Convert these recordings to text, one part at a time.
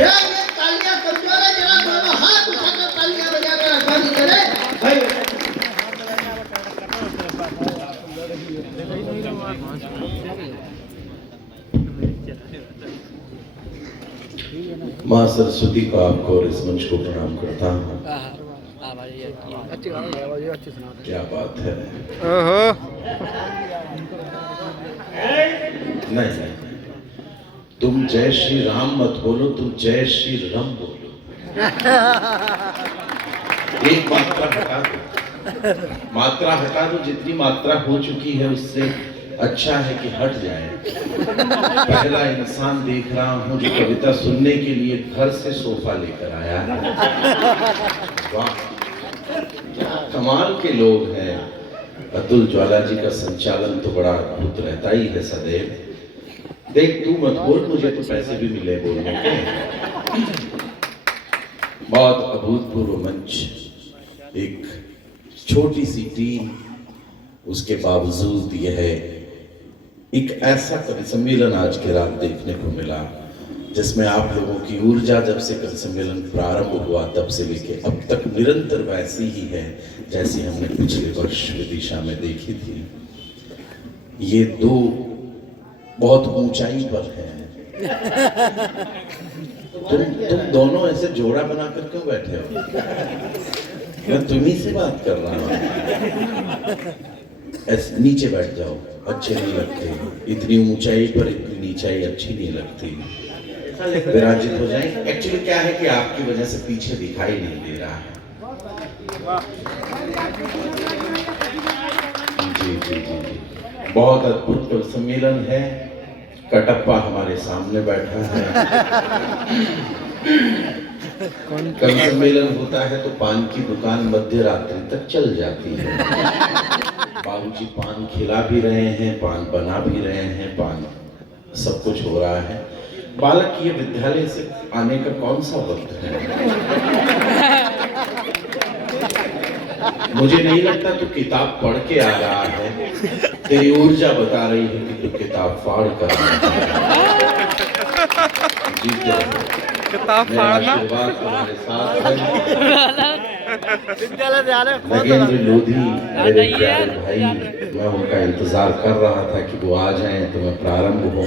ये तालियां कमजोर है, जरा दोनों हाथ उठाकर तालियां बजाकर आसानी करे भाई। माँ सरस्वती को आपको और इस मंच को प्रणाम करता हूँ। क्या बात है। नहीं, तुम जय श्री राम मत बोलो, तुम जय श्री रम बोलो। एक मात्रा हटा दो, मात्रा हटा दो। जितनी मात्रा हो चुकी है उससे अच्छा है कि हट जाए। पहला इंसान देख रहा हूं जो कविता सुनने के लिए घर से सोफा लेकर आया है। वाह, क्या कमाल के लोग हैं। अतुल ज्वाला जी का संचालन तो बड़ा अद्भुत रहता ही है सदैव। देख तू मत बोल, मुझे तो पैसे भी मिले बोलने के। बहुत अभूतपूर्व मंच, एक छोटी सी टीम, उसके बावजूद यह है एक ऐसा कवि सम्मेलन आज के रात देखने को मिला जिसमें आप लोगों की ऊर्जा जब से कवि सम्मेलन प्रारंभ हुआ तब से लेके अब तक निरंतर वैसी ही है जैसी हमने पिछले वर्ष विदिशा में देखी थी। ये दो बहुत ऊंचाई पर हैं। तुम दोनों ऐसे जोड़ा बनाकर क्यों बैठे हो? मैं तुम्ही से बात कर रहा हूँ। ऐसे नीचे बैठ जाओ, अच्छे नहीं लगते। इतनी ऊंचाई पर इतनी नीचाई अच्छी नहीं लगती। विराजित हो जाए। एक्चुअली क्या है कि आपकी वजह से पीछे दिखाई नहीं दे रहा है। जी जी जी जी, बहुत अद्भुत सम्मेलन है। कटप्पा हमारे सामने बैठा है। कवि सम्मेलन होता है तो पान की दुकान मध्य रात्रि तक चल जाती है। बाबूजी पान खिला भी रहे हैं, पान बना भी रहे हैं, पान सब कुछ हो रहा है। बालक ये विद्यालय से आने का कौन सा वक्त है? मुझे नहीं लगता तू किताब पढ़ के आ रहा है। तेरी ऊर्जा बता रही है कि तू किताब फाड़ कर किताब फाड़ना हमारे साथ है। नगेंद्र लोधी मेरे प्यारे भाई, मैं उनका इंतजार कर रहा था कि वो आ जाएं तो मैं प्रारंभ हूँ।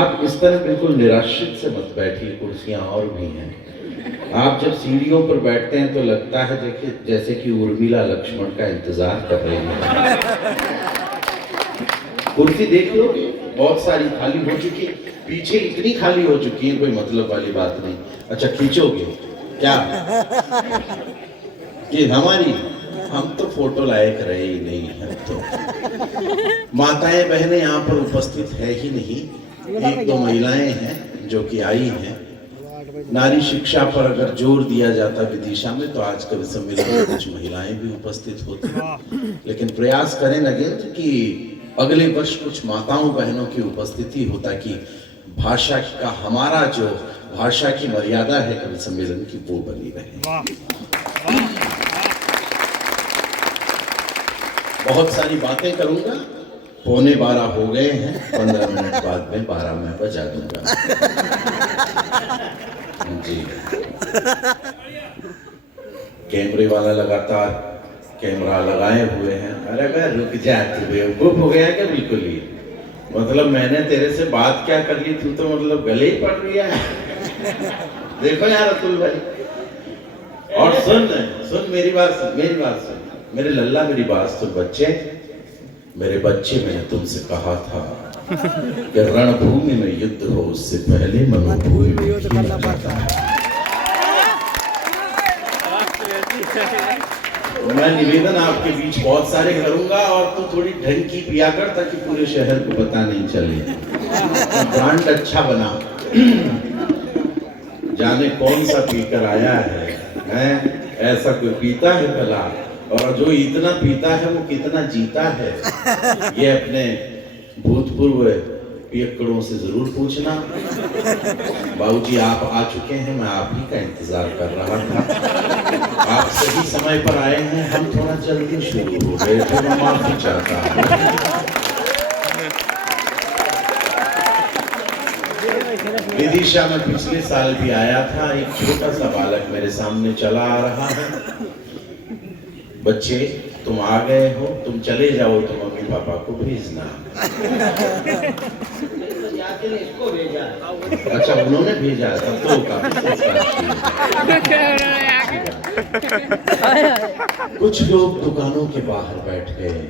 आप इस तरह बिल्कुल निराश्रित से मत बैठिए, कुर्सियां और भी हैं। आप जब सीढ़ियों पर बैठते हैं तो लगता है देखिए जैसे कि उर्मिला लक्ष्मण का इंतजार कर रही है। कुर्सी देख लो, बहुत सारी खाली हो चुकी है, पीछे इतनी खाली हो चुकी है, कोई मतलब वाली बात नहीं। अच्छा खींचोगे क्या? ये हमारी, हम तो फोटो लायक रहे ही नहीं है। तो माताएं बहनें यहाँ पर उपस्थित है ही नहीं, एक दो महिलाएं हैं जो कि आई हैं। नारी शिक्षा पर अगर जोर दिया जाता विदिशा में तो आज कवि सम्मेलन में कुछ महिलाएं भी उपस्थित होती। लेकिन प्रयास करें नगेंद्र कि अगले वर्ष कुछ माताओं बहनों की उपस्थिति हो ताकि भाषा का हमारा जो भाषा की मर्यादा है कवि सम्मेलन की वो बनी रहे। बहुत सारी बातें करूंगा, 11:15 हो गए हैं, 15 मिनट बाद में 12 मैं बजा दूंगा। जी, कैमरे वाला लगातार कैमरा लगाए हुए हैं। अरे मैं रुक जा, तू बेवकूफ हो गया क्या? बिल्कुल ही, मतलब मैंने तेरे से बात क्या कर ली, तू तो मतलब गले ही पड़ रही है। देखो यार अतुल भाई, और सुन मेरी बात सुन, मेरे लल्ला मेरी बात सुन। मेरे बच्चे, मैंने तुमसे कहा था कि रणभूमि में युद्ध हो उससे पहले मनोभूमि में खेला जाता है। मैं निवेदन आपके बीच बहुत सारे करूंगा और तू थोड़ी ढंग की पिया कर ताकि पूरे शहर को पता नहीं चले। ब्रांड अच्छा बना, जाने कौन सा पीकर आया है? ऐसा कोई पीता है भला? और जो इतना पीता है वो कितना जीता है, ये अपने भूतपूर्व पियक्कड़ों से जरूर पूछना। बाबूजी आप आ चुके हैं, मैं आप ही का इंतजार कर रहा था। आप सही समय पर आए हैं, हम थोड़ा जल्दी शुरू हो गए थे, मैं माफी चाहता हूँ। विदिशा में पिछले साल भी आया था। एक छोटा सा बालक मेरे सामने चला आ रहा है। बच्चे तुम आ गए हो, तुम चले जाओ तो मम्मी पापा को भेजना। इसको भेजा। अच्छा उन्होंने भेजा, तब तो कुछ लोग दुकानों के बाहर बैठ गए।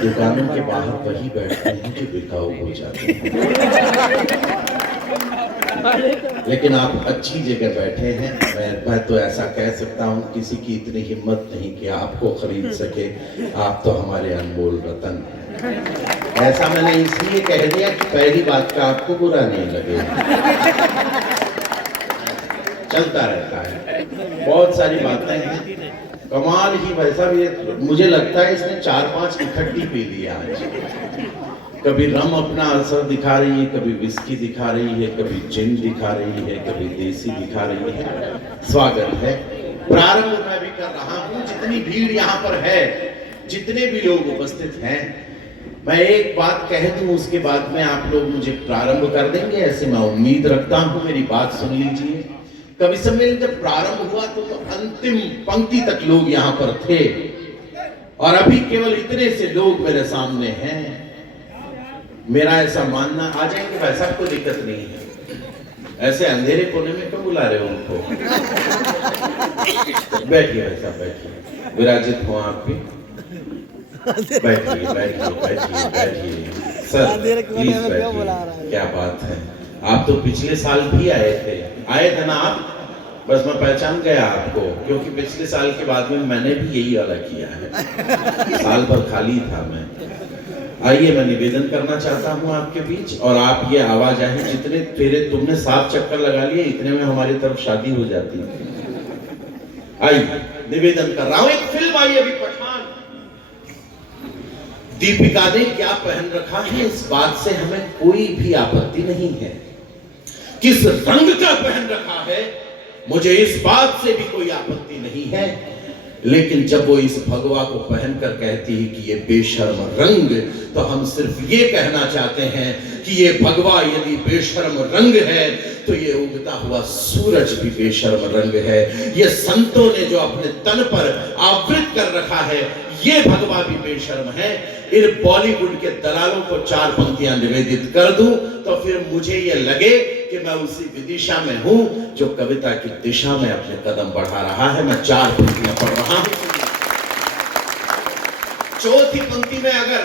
दुकानों के बाहर वही बैठते हैं जो बिकाऊ हो जाते हैं। लेकिन आप अच्छी जगह बैठे हैं। मैं तो ऐसा कह सकता हूँ, किसी की इतनी हिम्मत नहीं कि आपको खरीद सके। आप तो हमारे अनमोल रतन हैं। ऐसा मैंने इसलिए कह दिया कि पहली बात का आपको बुरा नहीं लगे। चलता रहता है, बहुत सारी बातें हैं। कमाल ही वैसा भी है। मुझे लगता है इसने 4-5 इकट्ठी पी ली आज। कभी रम अपना असर दिखा रही है, कभी विस्की दिखा रही है, कभी जिन दिखा रही है, कभी देसी दिखा रही है। स्वागत है। प्रारंभ मैं भी कर रहा हूँ। जितनी भीड़ यहाँ पर है, जितने भी लोग उपस्थित हैं, मैं एक बात कह दूं, उसके बाद में आप लोग मुझे प्रारंभ कर देंगे, ऐसे मैं उम्मीद रखता हूँ। मेरी बात सुन लीजिए। कवि सम्मेलन जब प्रारंभ हुआ तो अंतिम पंक्ति तक लोग यहाँ पर थे, और अभी केवल इतने से लोग मेरे सामने हैं। मेरा ऐसा मानना, आ जाएंगे वैसा कोई दिक्कत नहीं है। ऐसे अंधेरे कोने में क्यों बुला रहे हो उनको? बैठिए वैसा, बैठिए, विराजित हो आप भी। बैठिए बैठिए बैठिए बैठिए सर, प्लीज बैठिए। क्या बात है, आप तो पिछले साल भी आए थे ना आप? बस मैं पहचान गया आपको, क्योंकि पिछले साल के बाद में मैंने भी यही वाला किया है। साल भर खाली था मैं। आइए, मैं निवेदन करना चाहता हूँ आपके बीच, और आप ये आवाज आए, जितने तेरे तुमने 7 चक्कर लगा लिए, इतने में हमारी तरफ शादी हो जाती है। आइए, निवेदन कर रहा हूँ। एक फिल्म आई अभी, पठान। दीपिका ने क्या पहन रखा है, इस बात से हमें कोई भी आपत्ति नहीं है। किस रंग का पहन रखा है, मुझे इस बात से भी कोई आपत्ति नहीं है। लेकिन जब वो इस भगवा को पहनकर कहती है कि ये बेशर्म रंग, तो हम सिर्फ ये कहना चाहते हैं कि ये भगवा यदि बेशर्म रंग है, तो ये उगता हुआ सूरज भी बेशर्म रंग है। ये संतों ने जो अपने तन पर आवृत कर रखा है, ये भगवा भी बेशर्म है। इन बॉलीवुड के दलालों को 4 पंक्तियां निवेदित कर दूं, तो फिर मुझे ये लगे कि मैं उसी विदिशा में हूं जो कविता की दिशा में अपने कदम बढ़ा रहा है। मैं 4 पंक्तियां पढ़ रहा हूं। चौथी पंक्ति में अगर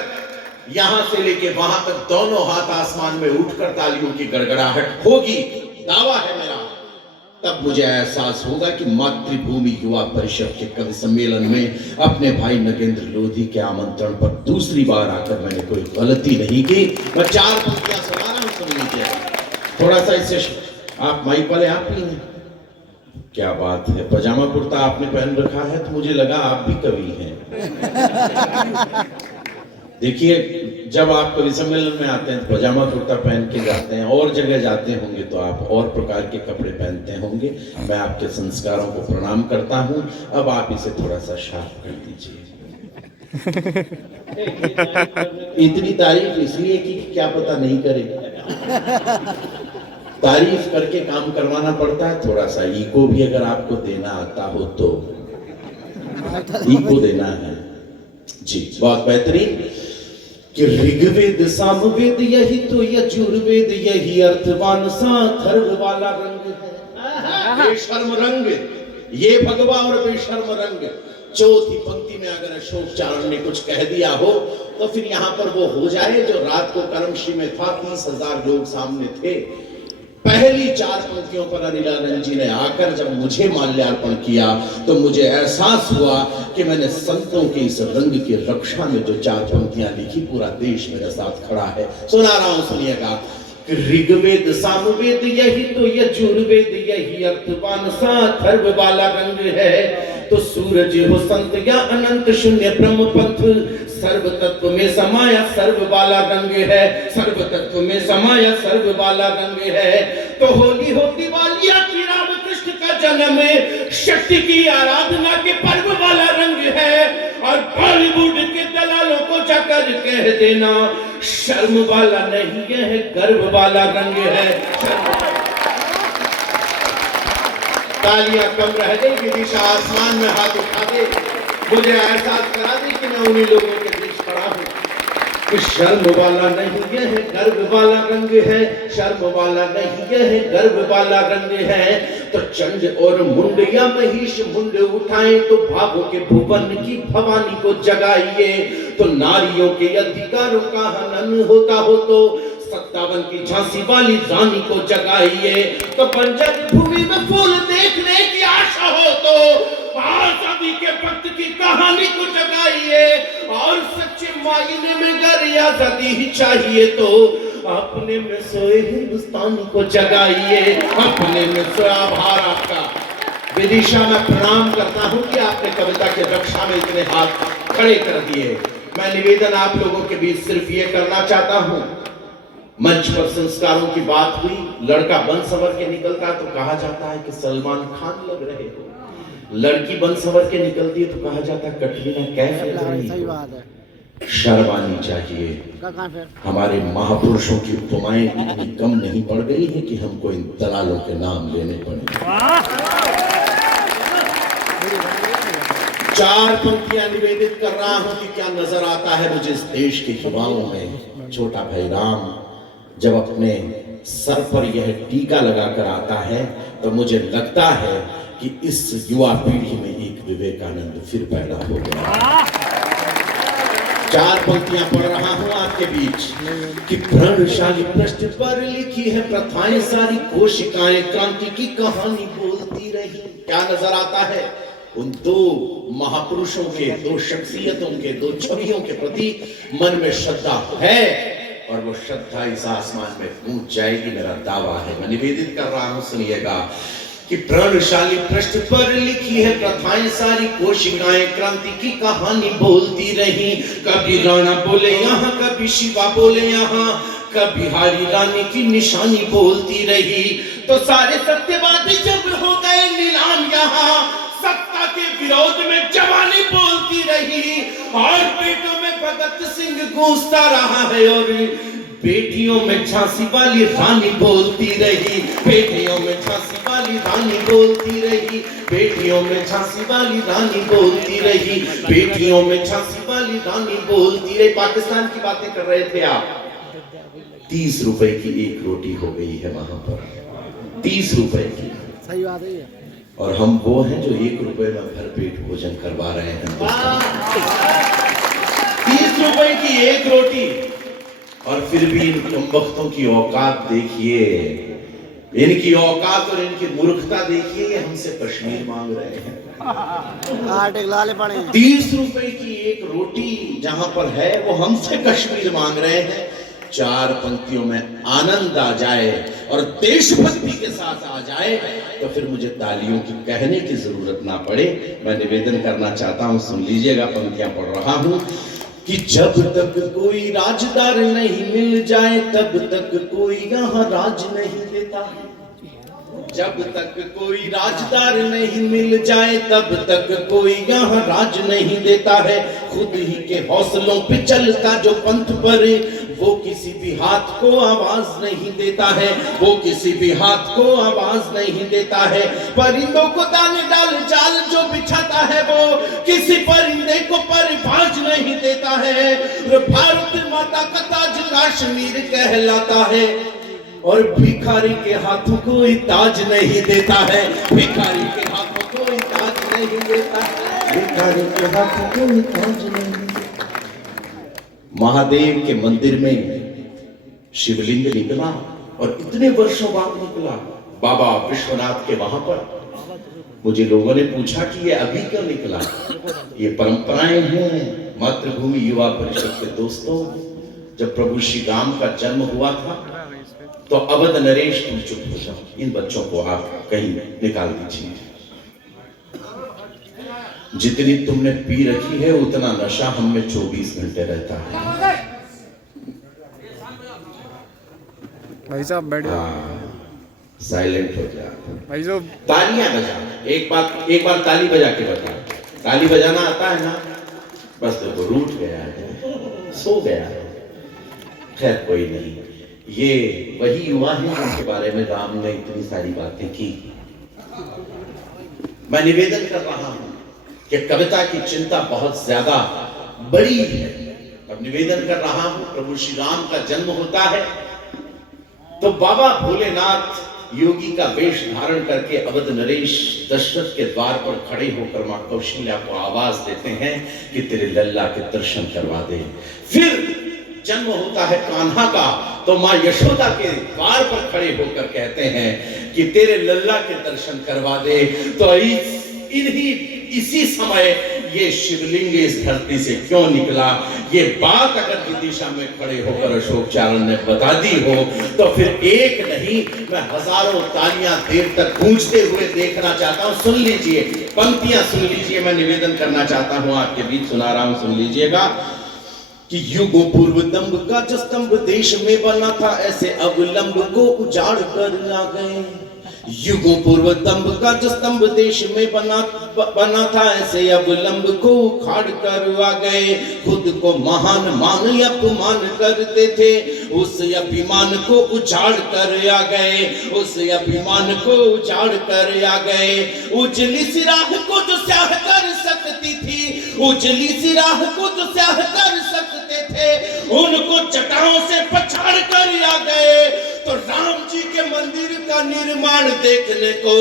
यहां से लेके वहां तक दोनों हाथ आसमान में उठकर तालियों की गड़गड़ाहट होगी, दावा है मेरा, तब मुझे एहसास होगा कि मातृभूमि युवा परिषद के कवि सम्मेलन में अपने भाई नगेंद्र लोधी के आमंत्रण पर दूसरी बार आकर मैंने कोई गलती नहीं की। मैं 4 पंक्तियां सुना रहा हूं, सुन लीजिए। थोड़ा सा इससे आप माइक वाले आप ही हैं। क्या बात है, पजामा कुर्ता आपने पहन रखा है, तो मुझे लगा आप भी कवि हैं। देखिए, जब आप कवि सम्मेलन में आते हैं तो पजामा कुर्ता पहन के जाते हैं, और जगह जाते होंगे तो आप और प्रकार के कपड़े पहनते होंगे। मैं आपके संस्कारों को प्रणाम करता हूं। अब आप इसे थोड़ा सा शार्प कर दीजिए। इतनी तारीफ इसलिए कि क्या पता नहीं करेगा। तारीफ करके काम करवाना पड़ता है। थोड़ा सा ईगो भी अगर आपको देना आता हो तो ईगो देना है जी। बहुत बेहतरीन। कि ऋग्वेद सामवेद यही तो यजुर्वेद, यही अर्थवान सा खर्व वाला रंग है। बेशर्म रंग, ये भगवा और बेशर्म रंग। चौथी पंक्ति में अगर अशोक चारण ने कुछ कह दिया हो, तो फिर यहाँ पर वो हो जाए जो रात को करमशी में था। 30,000 लोग सामने थे। पहली 4 पंक्तियों पर अनिलानंद जी ने आकर जब मुझे माल्यार्पण किया, तो मुझे एहसास हुआ कि मैंने संतों के इस रंग की रक्षा में जो 4 पंक्तियां लिखी, पूरा देश मेरे साथ खड़ा है। सुना रहा हूं, सुनिएगा। ऋग्वेद सामवेद यही तो यजुर्वेद, यही अर्थवान सा खर्व वाला रंग है। तो सूरज हो संत या अनंत शून्य ब्रह्म पंथ, सर्व तत्व में समाया सर्व वाला रंग है। सर्व तत्व में समाया सर्व वाला रंग है। तो होली हो दिवाली की राम कृष्ण का जन्म, शक्ति की आराधना के पर्व वाला रंग है। और बॉलीवुड के दलालों को कर कह देना, शर्म वाला नहीं है गर्व वाला रंग है। तालियां कम रह गई, विदिशा आसमान में हाथ उठा दे, मुझे एहसास करा दे कि मैं उन्हीं लोगों के बीच खड़ा हूं कि शर्म वाला नहीं है गर्व वाला रंग है, शर्म वाला नहीं है गर्व वाला रंग है। तो चंड और मुंड या महिष मुंड उठाए तो भावों के भुवन की भवानी को जगाइए। तो नारियों के अधिकारों का हनन होता हो तो 57 की झांसी वाली रानी को जगाइए। तो बंजर भूमि में फूल देखने की आशा हो तो आजादी के वक्त की कहानी को जगाइए। और सच्चे मायने में गर आजादी ही चाहिए तो अपने में सोए हिंदुस्तानी को जगाइए, अपने में सोया भारत का। विदिशा में प्रणाम करता हूं कि आपने कविता की रक्षा में इतने हाथ खड़े कर दिए। मैं निवेदन आप लोगों के बीच सिर्फ ये करना चाहता हूं, मंच पर संस्कारों की बात हुई, लड़का बन संवर के निकलता तो कहा जाता है कि सलमान खान लग रहे हो, लड़की बन संवर के निकलती है तो कहा जाता है कटरीना कैफ लग रही हो। शर्म आनी चाहिए। हमारे महापुरुषों की उपमाएं इतनी कम नहीं पड़ गई है कि हमको इन दलालों के नाम लेने पड़े। 4 पंक्तियां निवेदित कर रहा हूं कि क्या नजर आता है मुझे इस देश के युवाओं में। छोटा भाई राम जब अपने सर पर यह टीका लगाकर आता है तो मुझे लगता है कि इस युवा पीढ़ी में एक विवेकानंद फिर पैदा हो गया। 4 पंक्तियां पढ़ रहा हूं आपके बीच कि प्रणशाली पृष्ठ पर लिखी है प्रथाएं सारी, कोशिकाएं क्रांति की कहानी बोलती रही। क्या नजर आता है? उन 2 महापुरुषों के, 2 शख्सियतों के, 2 छवियों के प्रति मन में श्रद्धा है और वो श्रद्धा इस आसमान में गूंज जाएगी, मेरा दावा है। मैं निवेदित कर रहा हूं, सुनिएगा कि प्रणशाली पृष्ठ पर लिखी है प्रथाएं सारी, कोशिकाएं क्रांति की कहानी बोलती रही। कभी राणा बोले यहाँ, कभी शिवा बोले यहाँ, कभी हारी रानी की निशानी बोलती रही। तो सारे सत्यवादी जब हो गए नीलाम यहाँ, सत्ता के विरोध में जवानी बोलती रही। और पेटों में भगत सिंह गूंजता रहा है और बेटियों में झांसी वाली रानी बोलती रही, बेटियों में झांसी वाली रानी बोलती रही, बेटियों में झांसी वाली रानी बोलती रही, बेटियों में झांसी वाली रानी बोलती रही। पाकिस्तान की बातें कर रहे थे आप, 30 रुपए की एक रोटी हो गई है वहां पर, 30 रुपए की। सही बात है। और हम वो हैं जो 1 रुपए में भरपेट भोजन करवा रहे हैं। 30 रुपए की एक रोटी, और फिर भी इन कमबख्तों की औकात देखिए, इनकी औकात और इनकी मूर्खता देखिए, ये हमसे कश्मीर मांग रहे हैं। 30 रुपए की एक रोटी जहां पर है वो हमसे कश्मीर मांग रहे हैं। 4 पंक्तियों में आनंद आ जाए और देशभक्ति के साथ आ जाए तो फिर मुझे तालियों की कहने की जरूरत ना पड़े। मैं निवेदन करना चाहता हूं, सुन लीजिएगा, पंक्तियां पढ़ रहा हूं कि जब तक कोई राजदार नहीं मिल जाए तब तक कोई यहाँ राज नहीं देता। जब तक कोई राजदार नहीं मिल जाए तब तक कोई यहाँ राज नहीं देता है। खुद ही के हौसलों पे चलता जो पंथ पर, वो किसी भी हाथ को आवाज नहीं देता है, वो किसी भी हाथ को आवाज नहीं देता है। परिंदों को दाने डाल जाल जो बिछाता है वो किसी परिंदे को परिभाष नहीं देता है। भारत माता का ताज कश्मीर कहलाता है और भिखारी के हाथों कोई ताज नहीं देता है, भिखारी के हाथों कोई ताज नहीं देता है, भिखारी के हाथों कोई ताज नहीं। महादेव के मंदिर में शिवलिंग निकला और इतने वर्षों बाद निकला बाबा विश्वनाथ के वहां पर। मुझे लोगों ने पूछा कि ये अभी क्यों निकला। ये परंपराएं हैं मातृभूमि युवा परिषद के दोस्तों। जब प्रभु श्री राम का जन्म हुआ था तो अवध नरेश तुम चुप हो जाओ, इन बच्चों को आप कहीं निकाल दीजिए। जितनी तुमने पी रखी है उतना नशा हम में 24 घंटे रहता है। भाई साहब बैठ जाओ, साइलेंट हो जा भाई साहब। तालियां बजा, एक बार ताली बजा के बता। ताली बजाना आता है ना? बस देखो रूठ गया है, सो गया है। खैर कोई नहीं, ये वही युवा है जिनके बारे में राम ने इतनी सारी बातें की। मैं निवेदन कर रहा हूं कि कविता की चिंता बहुत ज्यादा बड़ी है। अब निवेदन कर रहा हूं, प्रभु श्री राम का जन्म होता है तो बाबा भोलेनाथ योगी का वेश धारण करके अवध नरेश दशरथ के द्वार पर खड़े होकर मां कौशल्या को आवाज देते हैं कि तेरे लल्ला के दर्शन करवा दे। फिर जन्म होता है कान्हा का तो मां यशोदा के द्वार पर खड़े होकर कहते हैं कि तेरे लल्ला के दर्शन करवा दे। तो इसी समय ये शिवलिंग इस धरती से क्यों निकला, ये बात अगर विदिशा में खड़े होकर अशोक चारण ने बता दी हो तो फिर एक नहीं, मैं हजारों तालियां देर तक गूंजते हुए देखना चाहता हूं। सुन लीजिए, पंक्तियां सुन लीजिए, मैं निवेदन करना चाहता हूं, आपके बीच सुना रहा हूं, सुन लीजिएगा कि युगों पूर्व दंभ का जो स्तंभ देश में बना था, ऐसे अवलंब को उजाड़ कर ला गए। युगों पूर्व दंभ का जो स्तंभ देश में बना था, ऐसे अवलंब को उखाड़ कर आ गए। खुद को महान मान अपमान करते थे, उस अभिमान को उजाड़ कर आ गए, उस अभिमान को उजाड़ कर आ गए। उजली सी राह को जो स्याह कर सकती थी, उजली सी राह को जो स्याह कर सकते थे, उनको जटाओं से पछाड़ कर आ गए। तो राम जी के मंदिर का निर्माण देखने को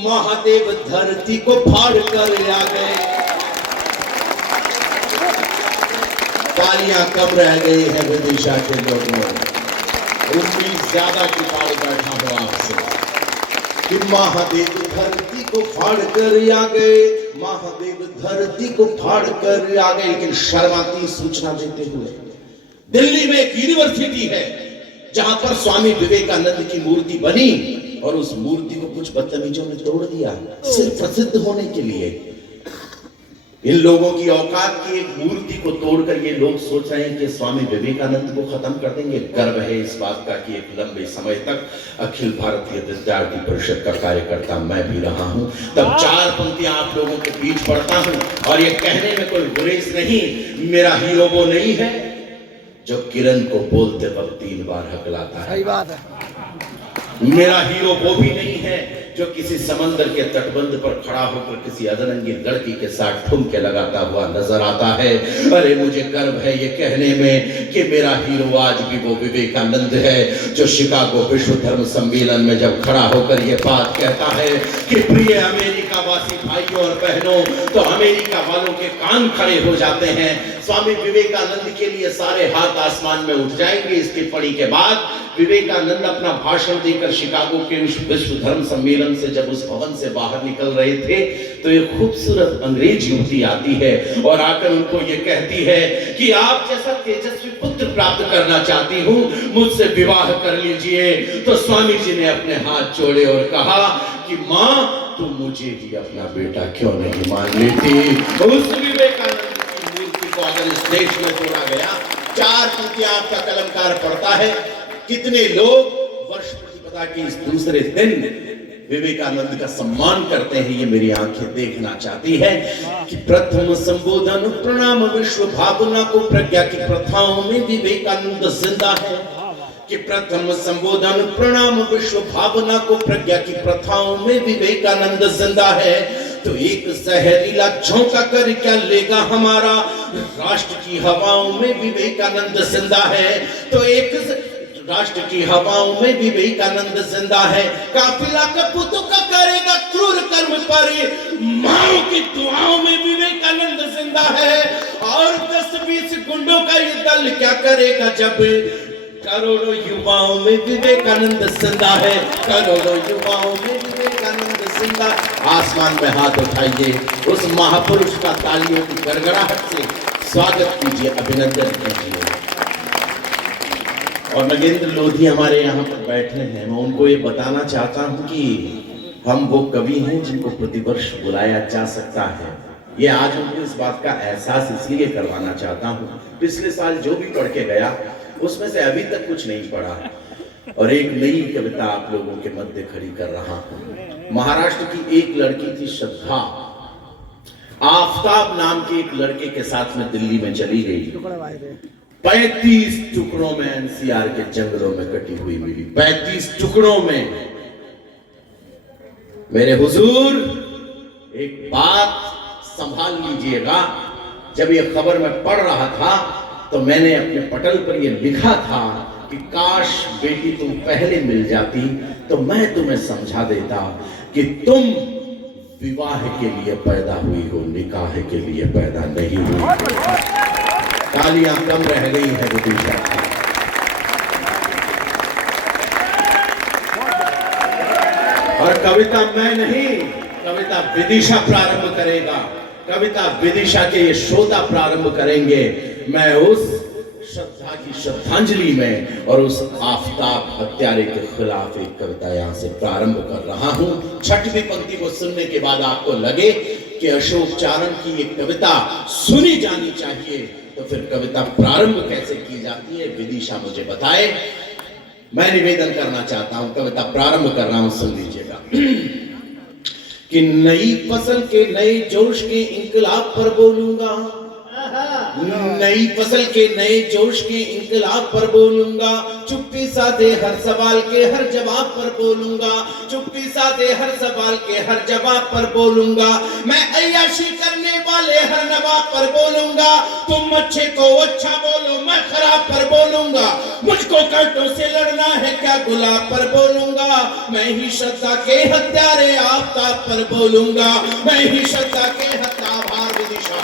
महादेव धरती को फाड़ कर आ गए। तालियां कम रह गई है विदिशा के लोगों, उम्मीद ज्यादा की फाड़ बैठा हूं आपसे कि महादेव धरती को फाड़ कर आ गए, महादेव धरती को फाड़ कर आ गए। लेकिन शर्माती सूचना देते हुए, दिल्ली में एक यूनिवर्सिटी है जहां पर स्वामी विवेकानंद की मूर्ति बनी और उस मूर्ति को कुछ बदतमीजों ने तोड़ दिया सिर्फ प्रसिद्ध होने के लिए। इन लोगों की औकात की एक मूर्ति को तोड़कर ये लोग सोच रहे हैं कि स्वामी विवेकानंद को खत्म कर देंगे। गर्व है इस बात का कि एक लंबे समय तक अखिल भारतीय विद्यार्थी परिषद का कार्यकर्ता मैं भी रहा हूं। तब चार पंक्तियां आप लोगों के बीच पढ़ता हूं और ये कहने में कोई गुरेज नहीं, मेरा हीरो वो नहीं है जो किरण को बोलते वक्त 3 बार हकलाता है। सही बात है। मेरा हीरो वो भी नहीं है जो किसी समंदर के तटबंध पर खड़ा होकर किसी अधरंगी लड़की के साथ ठुमके लगाता हुआ नजर आता है। अरे मुझे गर्व है ये कहने में कि मेरा हीरो आज भी वो विवेकानंद है जो शिकागो विश्व धर्म सम्मेलन में जब खड़ा होकर ये बात कहता है कि प्रिय अमेरिका वासी भाइयों और बहनों, तो अमेरिका वालों के कान खड़े हो जाते हैं। स्वामी विवेकानंद के लिए सारे हाथ आसमान में उठ जाएंगे। इस टिप्पणी के बाद विवेकानंद अपना भाषण देकर शिकागो के विश्व धर्म सम्मेलन से जब उस भवन से बाहर निकल रहे थे तो एक खूबसूरत अंग्रेज युवती आती है और आकर उनको ये कहती है कि आप जैसा तेजस्वी पुत्र प्राप्त करना चाहती हूँ, मुझसे विवाह कर लीजिए। तो स्वामी जी ने अपने हाथ जोड़े और कहा कि माँ, तुम मुझे भी अपना बेटा क्यों नहीं मान लेती। उस विवेकानंद की मूर्ति को अगर इस देश में तोड़ा गया, 4 पंक्तियां आपका कलमकार पढ़ता है, कितने लोग वर्ष प्रतिपदा के इस दूसरे दिन विवेकानंद का सम्मान करते हैं, ये मेरी आंखें देखना चाहती है कि प्रथम संबोधन प्रणाम विश्व भावना को प्रज्ञा की प्रथाओं में विवेकानंद जिंदा है। कि प्रथम संबोधन प्रणाम विश्व भावना को प्रज्ञा की प्रथाओं में विवेकानंद जिंदा है। तो एक जहरीला झोंका कर क्या लेगा हमारा, राष्ट्र की हवाओं में विवेकानंद जिंदा है। तो एक राष्ट्र की हवाओं में विवेकानंद जिंदा है। काफिला कपूतों का करेगा क्रूर कर्म पर, माओ की दुआओं में विवेकानंद जिंदा है। और 10-20 गुंडों का ये दल क्या करेगा जब करोड़ों युवाओं में विवेकानंद जिंदा है, करोड़ों युवाओं में विवेकानंद जिंदा। आसमान में हाथ उठाइए, उस महापुरुष का तालियों की गड़गड़ाहट से स्वागत कीजिए, अभिनंदन कीजिए। और नगेंद्र लोधी हमारे यहाँ पर बैठे हैं, मैं उनको ये बताना चाहता हूँ कि हम वो कवि हैं जिनको प्रतिवर्ष बुलाया जा सकता है। ये आज उनको इस बात का एहसास इसलिए करवाना चाहता हूँ, पिछले साल जो भी पढ़ के गया उसमें से अभी तक कुछ नहीं पढ़ा और एक नई कविता आप लोगों के मध्य खड़ी कर रहा हूँ। महाराष्ट्र की एक लड़की थी श्रद्धा, आफताब नाम के एक लड़के के साथ में दिल्ली में चली गई 35 टुकड़ों में एनसीआर के जंगलों में कटी हुई मिली, 35 टुकड़ों में। मेरे हुजूर, एक बात संभाल लीजिएगा, जब ये खबर मैं पढ़ रहा था तो मैंने अपने पटल पर ये लिखा था कि काश बेटी तुम पहले मिल जाती तो मैं तुम्हें समझा देता कि तुम विवाह के लिए पैदा हुई हो, निकाह के लिए पैदा नहीं हुई। तालियां कम रह गई है विदिशा की। और कविता मैं नहीं, कविता विदिशा प्रारंभ करेगा, कविता विदिशा के ये श्रोता प्रारंभ करेंगे। मैं उस श्रद्धा की श्रद्धांजलि में और उस आफताब हत्यारे के खिलाफ एक कविता यहां से प्रारंभ कर रहा हूं। छठवीं पंक्ति को सुनने के बाद आपको लगे कि अशोक चारण की ये कविता सुनी जानी चाहिए, तो फिर कविता प्रारंभ कैसे की जाती है विदिशा मुझे बताए। मैं निवेदन करना चाहता हूं, कविता प्रारंभ कर रहा हूं, सुन लीजिएगा। कि नई फसल के नए जोश के इंकलाब पर बोलूंगा, नई फसल के नए जोश के इंकलाब पर बोलूंगा, चुप्पी साधे हर सवाल के हर जवाब पर बोलूंगा, चुप्पी साधे हर सवाल के हर जवाब पर बोलूंगा, मैं अय्याशी करने वाले हर नवाब पर बोलूंगा, तुम अच्छे को अच्छा बोलो मैं खराब पर बोलूंगा, मुझको कांटों से लड़ना है क्या गुलाब पर बोलूंगा, मैं ही श्रद्धा के हत्यारे आफताब पर बोलूंगा, मैं ही श्रद्धा के हत्याभार विदिशा,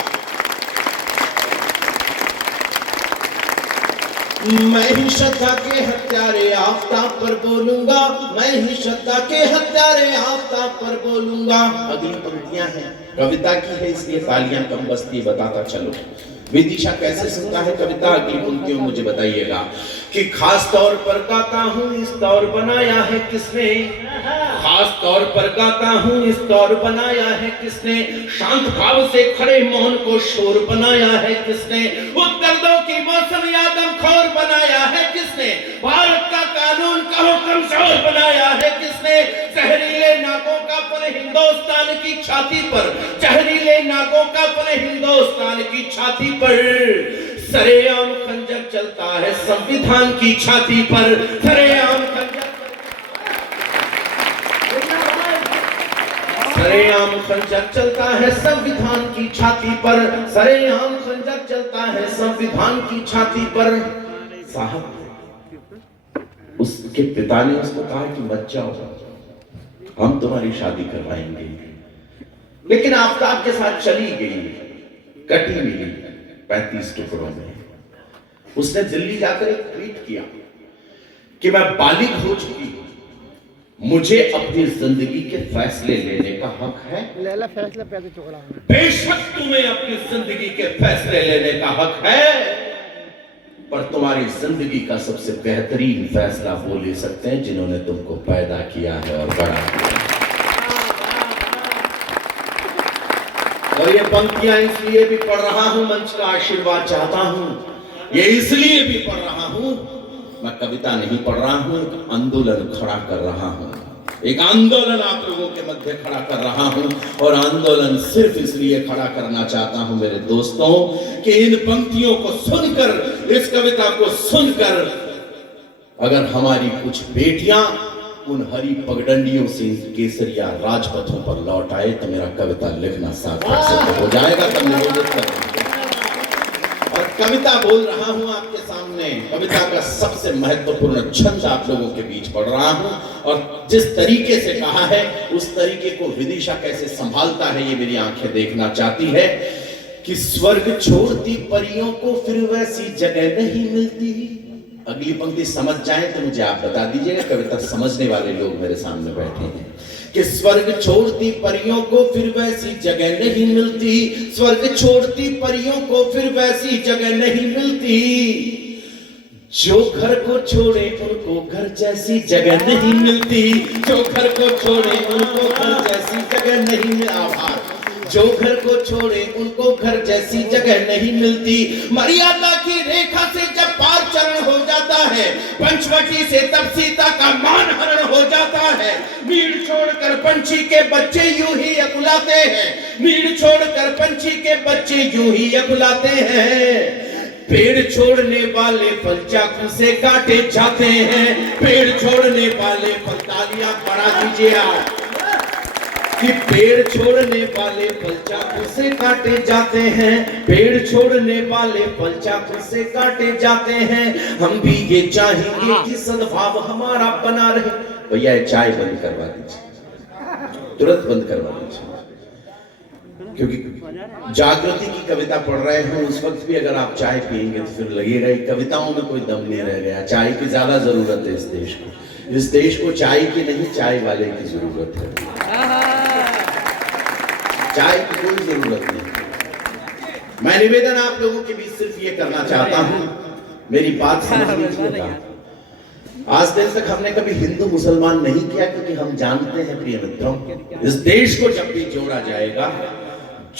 मैं ही श्रद्धा के हत्यारे आफताब पर बोलूंगा, मैं ही श्रद्धा के हत्यारे आफताब पर बोलूंगा। अगली पंक्तियां हैं, कविता की है इसलिए तालियां कम बजती, बताता चलो विदिशा कैसे सुनता है कविता। अगली पंक्तियों मुझे बताइएगा कि खास तौर पर गाता हूं इस तौर बनाया है किसने, खास तौर पर गाता हूं इस तौर बनाया है किसने, शांत भाव से खड़े मौन को शोर बनाया है किसने, उत्तरदों की मौसम यादम खौर बनाया है किसने, भारत का कानून कहो कमजोर बनाया है किसने, जहरीले नागों का पन हिंदुस्तान की छाती पर, जहरीले नागों का पन हिंदुस्तान की छाती पर, सरेआम खंजर चलता है संविधान की छाती पर, सरेआम खंजर, सरेआम खंजर चलता है संविधान की छाती पर, सरेआम खंजर चलता है संविधान की छाती पर। साहब, उसके पिता ने उसको कहा कि मत जाओ, हम तुम्हारी शादी करवाएंगे, लेकिन आफताब के साथ चली गई, कटी मिली 35 टुकड़ों में। उसने दिल्ली जाकर एक ट्वीट किया कि मैं बालिग हो चुकी हूं, मुझे अपनी जिंदगी के फैसले लेने का हक है। लेला फैसला पैदा टुकड़ा, बेशक तुम्हें अपनी जिंदगी के फैसले लेने का हक है, पर तुम्हारी जिंदगी का सबसे बेहतरीन फैसला वो ले सकते हैं जिन्होंने तुमको पैदा किया है और बड़ा किया। और ये पंक्तियां इसलिए भी पढ़ रहा हूं, मंच का आशीर्वाद चाहता हूं, ये इसलिए भी पढ़ रहा हूं, मैं कविता नहीं पढ़ रहा हूं, एक आंदोलन खड़ा कर रहा हूं, एक आंदोलन आप लोगों के मध्य खड़ा कर रहा हूं। और आंदोलन सिर्फ इसलिए खड़ा करना चाहता हूं मेरे दोस्तों कि इन पंक्तियों को सुनकर, इस कविता को सुनकर अगर हमारी कुछ बेटियां उन हरी पगडंडियों से केसरिया राजपथों पर लौट आए तो मेरा कविता लिखना सार्थक सिद्ध हो जाएगा। तब निवेदित करेंगे। और कविता बोल रहा हूं आपके सामने, कविता का सबसे महत्वपूर्ण छंद आप लोगों के बीच पढ़ रहा हूं, और जिस तरीके से कहा है उस तरीके को विदिशा कैसे संभालता है ये मेरी आंखें देखना चाहती है। कि स्वर्ग छोड़ती परियों को फिर वैसी जगह नहीं मिलती। अगली पंक्ति समझ जाए तो मुझे आप बता दीजिएगा, कविता समझने वाले लोग मेरे सामने बैठे हैं। कि स्वर्ग छोड़ती परियों को फिर वैसी जगह नहीं मिलती, स्वर्ग छोड़ती परियों को फिर वैसी जगह नहीं मिलती, जो घर को छोड़े उनको घर जैसी जगह नहीं मिलती, जो घर को छोड़े उनको घर जैसी जगह नहीं मिलती, आभार, जो घर को छोड़े उनको घर जैसी जगह नहीं मिलती। मर्यादा की रेखा से जब पार चरण हो जाता है, पंचवटी से तब सीता का मानहरण हो जाता है। नीड़ छोड़कर पंछी के बच्चे यूं ही अकुलाते हैं, नीड़ छोड़कर पंछी के बच्चे यूं ही अकुलाते हैं। पेड़ छोड़ने वाले फल चाकू से काटे जाते हैं, पेड़ छोड़ने वाले फल, तालियां बढ़ा दीजिए आप, कि पेड़ छोड़ने वाले फल चाकू से काटे जाते हैं, पेड़ छोड़ने वाले फल चाकू से काटे जाते हैं। हम भी ये चाहेंगे कि सद्भाव हमारा बना रहे। भैया चाय बंद करवा दीजिए, तुरंत बंद करवा दीजिए, क्योंकि जागृति की कविता पढ़ रहे हैं, उस वक्त भी अगर आप चाय पिएंगे तो फिर लगेगा कि कविताओं में कोई दम नहीं रह गया। चाय की ज्यादा जरूरत है इस देश को, इस देश को चाय की नहीं, चाय वाले की जरूरत है। चाय की कोई जरूरत नहीं। मैं निवेदन आप लोगों के बीच सिर्फ ये करना चाहता हूं, मेरी बात समझ लीजिएगा। आज दिन तक हमने कभी हिंदू मुसलमान नहीं किया, क्योंकि हम जानते हैं प्रिय मित्रों, इस देश को जब भी जोड़ा जाएगा,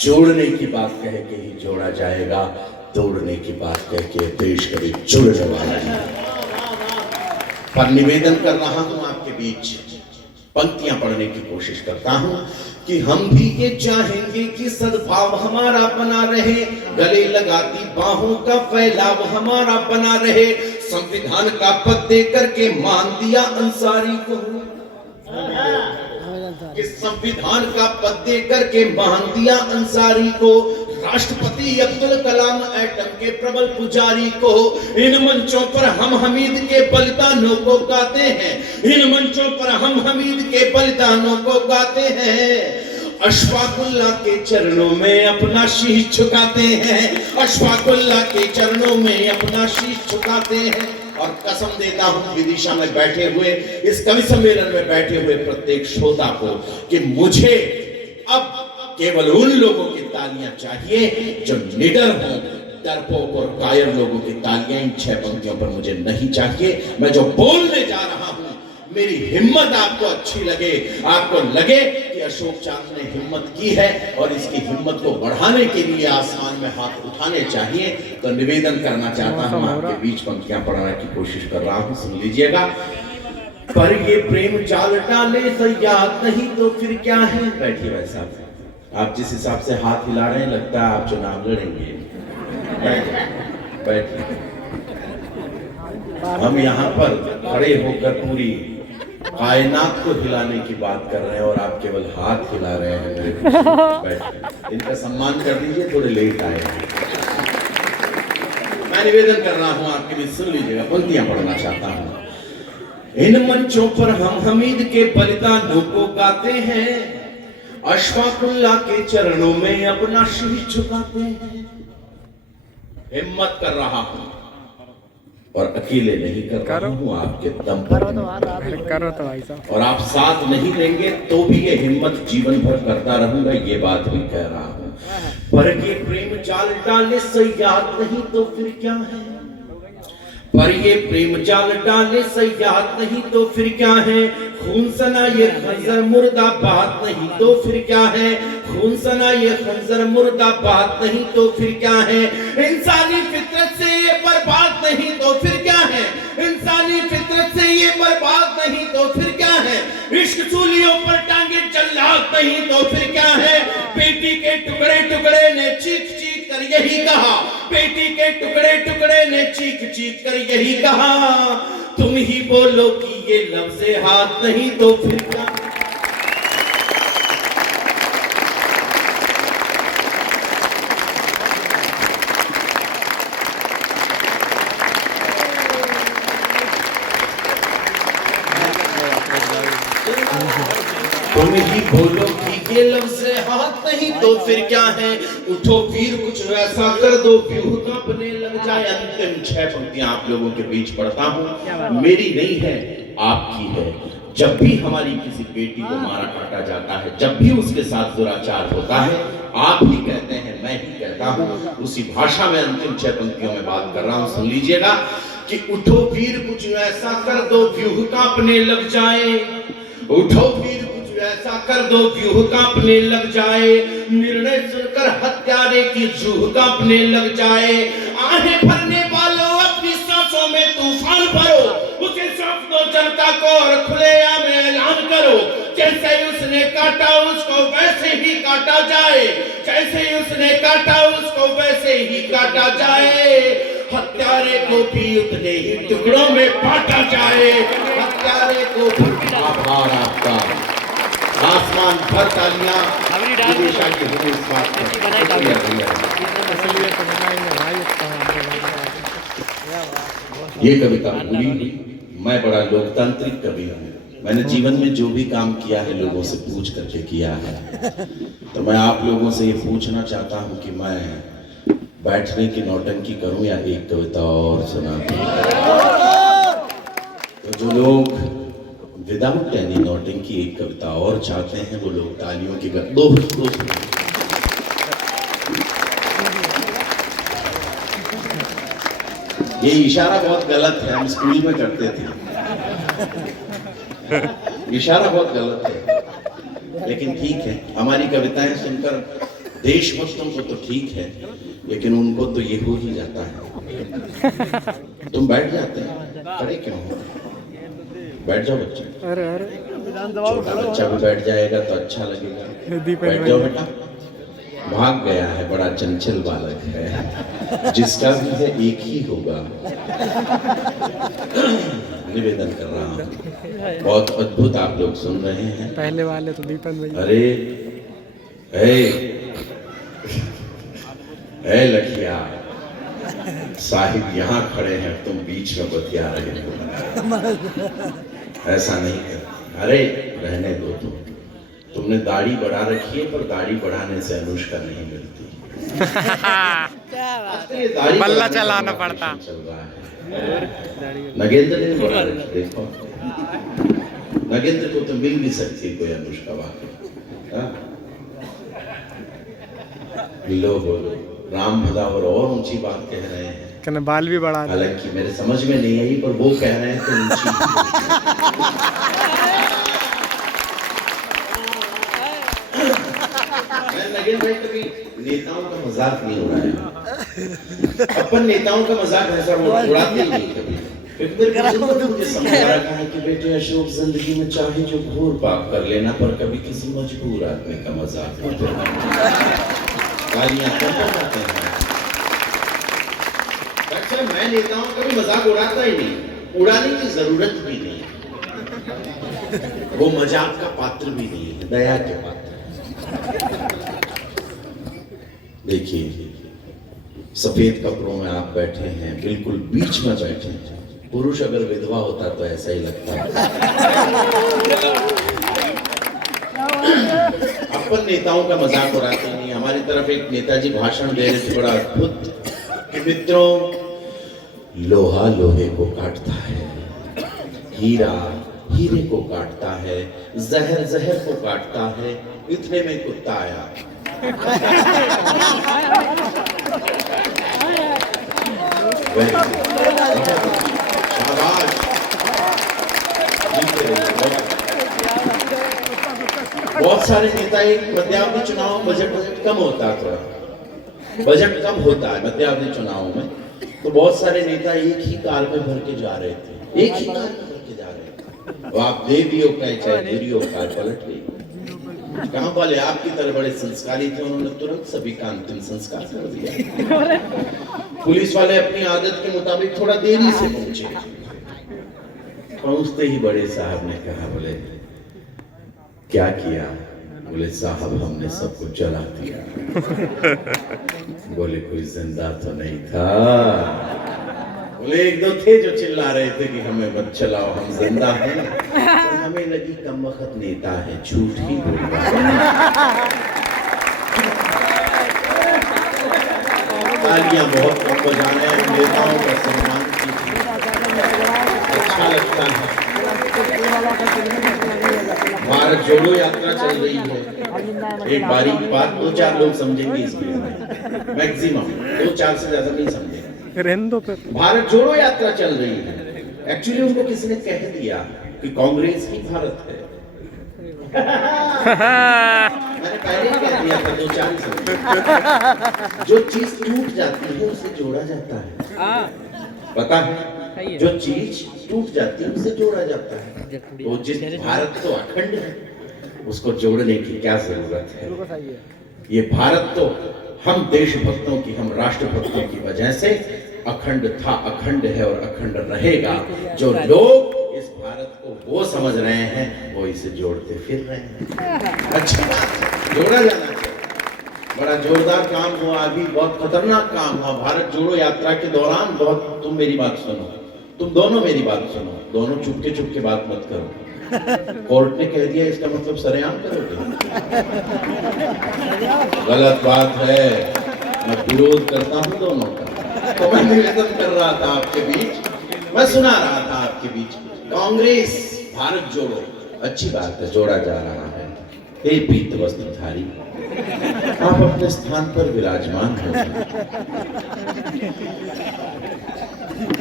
जोड़ने की बात कह के ही जोड़ा जाएगा, तोड़ने की बात कह के देश कभी जुड़ने वाला नहीं। पर निवेदन कर रहा हूं आपके बीच, पंक्तियां पढ़ने की कोशिश करता हूं कि हम भी ये चाहेंगे कि सद्भाव हमारा बना रहे, गले लगाती बाहों का फैलाव हमारा बना रहे। संविधान का पद दे करके मान दिया अंसारी को, कि संविधान का पद दे करके मान दिया अंसारी को, राष्ट्रपति अब्दुल कलाम एटम के प्रबल पुजारी को। इन मंचों पर हम हमीद के बलिदानों को गाते हैं, इन मंचों पर हम हमीद के बलिदानों को गाते हैं। अशफाकुल्लाह के चरणों में अपना शीश झुकाते हैं, अशफाकुल्लाह के चरणों में अपना शीश झुकाते हैं। और कसम देता हूं विदिशा में बैठे हुए, इस कवि सम्मेलन में बैठे हुए प्रत्येक श्रोता को, कि मुझे अब केवल उन लोगों की तालियां चाहिए जो निडर हों, डरपोक और कायर लोगों की तालियां इन 6 पंक्तियों पर मुझे नहीं चाहिए। मैं जो बोलने जा रहा हूं, मेरी हिम्मत आपको अच्छी लगे, आपको लगे कि अशोक चांद ने हिम्मत की है और इसकी हिम्मत को बढ़ाने के लिए आसमान में हाथ उठाने चाहिए, तो निवेदन करना चाहता हूं, आपके बीच पंक्तियां पढ़ने की कोशिश कर रहा हूं, सुन लीजिएगा। पर ये प्रेम जाल डाले सयाद नहीं तो फिर क्या है। बैठिए भाई साहब, आप जिस हिसाब से हाथ हिला रहे हैं लगता है आप चुनाव लड़ेंगे। बैठिए। हम यहाँ पर खड़े होकर पूरी कायनात को हिलाने की बात कर रहे हैं और आप केवल हाथ हिला रहे हैं। बैठिए, इनका सम्मान कर दीजिए, थोड़े लेट आए हैं। मैं निवेदन कर रहा हूँ आपके बीच, सुन लीजिएगा, पंक्तियां पढ़ना चाहता हूँ। इन मंचों पर हम हमीद के बलिदानों को गाते हैं, अशफाकुल्लाह के चरणों में अपना शीश झुकाते हैं। हिम्मत कर रहा हूं और अकेले नहीं कर रहा हूं, आपके दम पर करो तो भाई साहब, और आप साथ नहीं देंगे तो भी ये हिम्मत जीवन भर करता रहूंगा, ये बात भी कह रहा हूं। पर ये प्रेम जाल डाले से याद नहीं तो फिर क्या है, पर ये प्रेम जाल डाले से याद नहीं तो फिर क्या है। खून सना ये खंजर मुर्दाबाद नहीं तो फिर क्या है, खून सना ये खंजर मुर्दाबाद नहीं तो फिर क्या है। इंसानी फितरत से ये बर्बाद नहीं तो फिर क्या है, इंसानी फितरत से ये बर्बाद नहीं तो फिर क्या है। इश्क सूलियों पर टांगे जल्लाद नहीं तो फिर क्या है। बेटी के टुकड़े टुकड़े ने चीख चीख कर यही कहा, बेटी के टुकड़े टुकड़े ने चीख चीख कर यही कहा। तुम ही बोलो कि ये लफ्ज़ हाथ नहीं तो फिर क्या। तुम ही बोलो कि ये लफ्ज़ हाथ नहीं तो फिर क्या है। उठो वीर कुछ ऐसा कर दो व्यूह कांपने लग जाए। अंतिम 6 पंक्तियां आप लोगों के बीच पढ़ता हूं, मेरी नहीं है आपकी है। जब भी हमारी किसी बेटी को मारा काटा जाता है, जब भी उसके साथ दुराचार होता है, आप ही कहते हैं, मैं ही कहता हूं, उसी भाषा में अंतिम 6 पंक्तियों में बात कर रहा हूं, सुन लीजिएगा। कि उठो वीर कुछ ऐसा कर दो व्यूह कांपने लग जाए, उठो वीर ऐसा कर दो व्यूह कांपने लग जाए। निर्णय सुनकर हत्यारे की रूह कांपने लग जाए। आहें भरने वालों अपनी सांसों में तूफान भरो, उसे सौंप दो जनता को और खुलेआम ऐलान करो। जैसे उसने काटा उसको वैसे ही काटा जाए, जैसे उसने काटा उसको वैसे ही काटा जाए। हत्यारे को भी उतने ही टुकड़ों में बांटा जाए। हत्यारे को भी आभार आपका। आसमान भर तालियां विदिशा के हुए इस बात पर। ये कविता पूरी हुई। मैं बड़ा लोकतांत्रिक कवि हूँ। मैंने जीवन में जो भी काम किया है लोगों से पूछ करके किया है। तो मैं आप लोगों से ये पूछना चाहता हूँ कि मैं बैठने की नौटंकी करूं या एक कविता और सुना दूं। तो जो लोग विदाउट एनी नौटंकी एक कविता और चाहते हैं वो लोग तालियों की दो। ये इशारा बहुत गलत है, हम स्कूल में करते थे। इशारा बहुत गलत है, लेकिन ठीक है। हमारी कविताएं सुनकर देशभक्तों को तो ठीक है, लेकिन उनको तो ये हो ही जाता है। तुम बैठ जाते हैं, खड़े क्यों हो? बैठ जाओ बच्चे। छोटा बच्चा भी बैठ जाएगा तो अच्छा लगेगा। बैठ जाओ बेटा। भाग गया है, बड़ा चंचल बालक है, जिसका भी है एक ही होगा। निवेदन कर रहा हूँ, बहुत अद्भुत आप लोग सुन रहे हैं। पहले वाले तो दीपन भाई। अरे ए लखिया साहिब यहाँ खड़े हैं, तुम बीच में बतिया रहे हो। ऐसा नहीं कर। अरे रहने दो तुमने दाढ़ी बढ़ा रखी है, पर दाढ़ी बढ़ाने से अनुष्का नहीं मिलती। बल्ला चलाना पड़ता। चल रहा है। नगेंद्र ने बढ़ा रखी, देखो नगेंद्र को तो मिल भी सकती है कोई अनुष्का वाकई। लो बोलो, राम भदावर और ऊंची बात कह रहे हैं। कहने बाल भी बढ़ा। हालांकि मेरे समझ में नहीं आई, पर वो कह रहे हैं तो ऊंची। भाई कभी नेताओं का मजाक नहीं उड़ाया। अपन नेताओं का मजाक ऐसा उड़ाते ही नहीं कभी। मुझे समझा रखा है कि बेटे अशोक, जिंदगी में चाहे जो घोर पाप कर लेना, पर कभी किसी मजबूर आदमी का मजाक मत उड़ाना। तालियां करते हैं। अच्छा, मैं नेताओं का भी मजाक उड़ाता ही नहीं, उड़ाने की जरूरत भी नहीं। वो मजाक का पात्र भी नहीं है, दया के पात्र। देखिए, सफेद कपड़ों में आप बैठे हैं, बिल्कुल बीच में बैठे हैं। पुरुष अगर विधवा होता तो ऐसा ही लगता है। अपन नेताओं का मजाक उड़ाते नहीं। हमारी तरफ एक नेताजी भाषण दे रहे थे, बड़ा अद्भुत, कि मित्रों, लोहा लोहे को काटता है, हीरा हीरे को काटता है, जहर जहर को काटता है। इतने में कुत्ता आया। बहुत सारे नेता, एक मध्यावधि चुनाव बजट कम होता है, बजट कम होता है मध्यावधि चुनाव में, तो बहुत सारे नेता एक ही काल में भर के जा रहे थे, एक ही काल में भर के जा रहे थे। तो आप देवियों का चाहे देवियों का पलट गई। कहाँ वाले आपकी तरह बड़े संस्कारी थे, उन्होंने तुरंत सभी का अंतिम संस्कार कर दिया। पुलिस वाले अपनी आदत के मुताबिक थोड़ा देरी से पहुंचे। पहुंचते ही बड़े साहब ने कहा, बोले क्या किया? बोले साहब हमने सबको जला दिया। बोले कोई जिंदा तो नहीं था? बोले एक दो थे जो चिल्ला रहे थे कि हमें मत चलाओ, हम जिंदा हैं। तो हमें लगी कम वक्त नेता है, झूठ ही बोल रहा है। तालियां बहुत कम बजाने हैं, नेताओं का सम्मान कीजिए, अच्छा लगता है। भारत जोड़ो यात्रा चल रही है। एक बारीक बात 2-4 लोग समझेंगे इस वीडियो में, मैक्सिमम 2-4 से ज्यादा नहीं समझेंगे। भारत जोड़ो यात्रा चल रही है। एक्चुअली उनको किसी ने कह दिया कि कांग्रेस ही भारत है। मैंने पहले ही कह दिया था, 2-4 समझे। जो चीज टूट जाती है उसे जोड़ा जाता है, पता है? जो चीज टूट जाती है उसे जोड़ा जाता है। तो जिस भारत तो अखंड है, उसको जोड़ने की क्या जरूरत है? ये भारत तो हम देशभक्तों की, हम राष्ट्रभक्तों की वजह से अखंड था, अखंड है और अखंड रहेगा। जो लोग इस भारत को वो समझ रहे हैं, वो इसे जोड़ते फिर रहे हैं। अच्छी बात, जोड़ा जाना चाहिए। बड़ा जोरदार काम हुआ, अभी बहुत खतरनाक काम हुआ भारत जोड़ो यात्रा के दौरान। बहुत, तुम मेरी बात सुनो, तुम दोनों मेरी बात सुनो, दोनों चुपके बात मत करो। कोर्ट ने कह दिया, इसका मतलब सरेआम करोगे? गलत बात है। मैं विरोध करता हूं दोनों का। तो मैं निवेदन कर रहा था आपके बीच, मैं सुना रहा था आपके बीच, कांग्रेस भारत जोड़ो, अच्छी बात है, जोड़ा जा रहा है। हे पीत वस्त्रधारी, आप अपने स्थान पर विराजमान हो।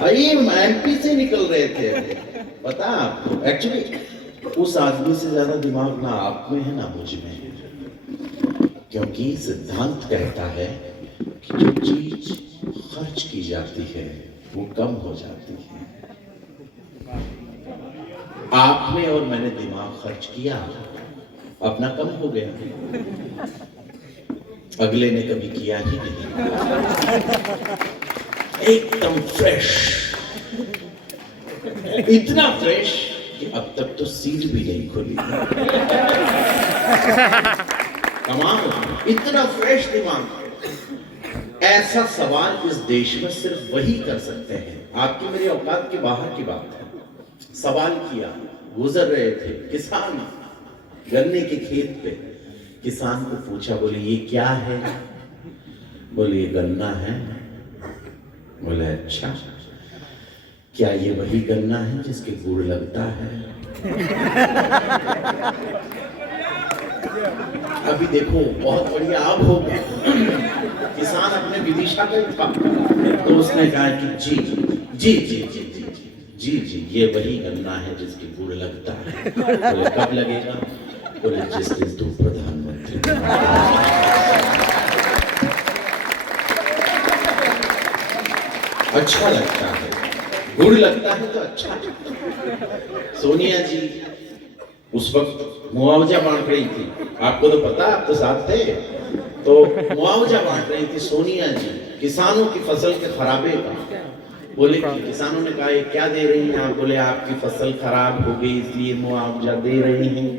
एमपी से निकल रहे थे, पता आपको? एक्चुअली उस आदमी से ज्यादा दिमाग ना आप में है ना मुझ में, क्योंकि सिद्धांत कहता है कि जो चीज खर्च की जाती है वो कम हो जाती है। आपने और मैंने दिमाग खर्च किया, अपना कम हो गया, अगले ने कभी किया ही नहीं। एकदम फ्रेश, इतना फ्रेश कि अब तक तो सील भी नहीं खुली। कमाल, इतना फ्रेश दिमाग। ऐसा सवाल इस देश में सिर्फ वही कर सकते हैं। आपकी मेरी औकात के बाहर की बात है। सवाल किया, गुजर रहे थे किसान गन्ने के खेत पे, किसान को पूछा, बोले ये क्या है? बोले ये गन्ना है। बोले अच्छा, क्या ये वही गन्ना है जिसके गुड़ लगता है? अभी देखो बहुत बढ़िया अब हो गया। किसान अपने विदिशा में, तो उसने कहा कि जी जी जी जी जी जी जी ये वही गन्ना है जिसके गुड़ लगता है। बोले कब लगेगा? बोले जिस दिन तुम प्रधानमंत्री। अच्छा लगता है, गुड़ लगता है तो अच्छा। सोनिया जी उस वक्त मुआवजा बांट रही थी, आपको तो पता, आप तो साथ थे, तो मुआवजा बांट रही थी सोनिया जी किसानों की फसल के खराबे का। बोले किसानों ने कहा ये क्या दे रही हैं आप? बोले आपकी फसल खराब हो गई इसलिए मुआवजा दे रही हैं।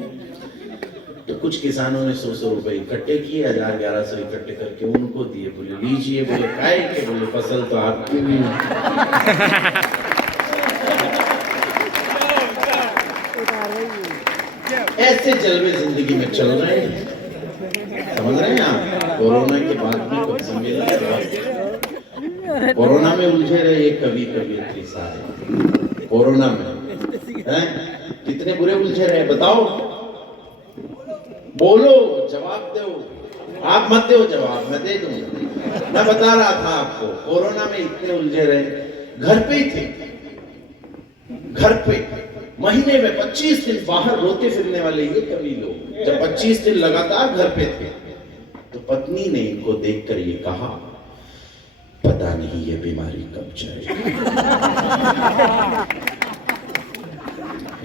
तो कुछ किसानों ने 100 रुपए इकट्ठे किए, 1000-1100 इकट्ठे करके उनको दिए। बोले लीजिए। बोले काय के? बोले फसल तो आपकी भी है। ऐसे जलवे जिंदगी में चल रहे हैं, समझ रहे हैं आप? कोरोना के बाद में कुछ सम्मेलन, कोरोना में उलझे रहे ये कवि कवियत्री सारे। कोरोना में हैं? कितने बुरे उलझे रहे बताओ, बोलो, जवाब दो। आप मत दो जवाब, मैं दे दूंगा। मैं बता रहा था आपको, कोरोना में इतने उलझे रहे, घर पे ही थे, घर पे महीने में 25 दिन बाहर रोते फिरने वाले ये कवि लोग, जब 25 दिन लगातार घर पे थे, तो पत्नी ने इनको देखकर ये कहा, पता नहीं ये बीमारी कब जाएगी।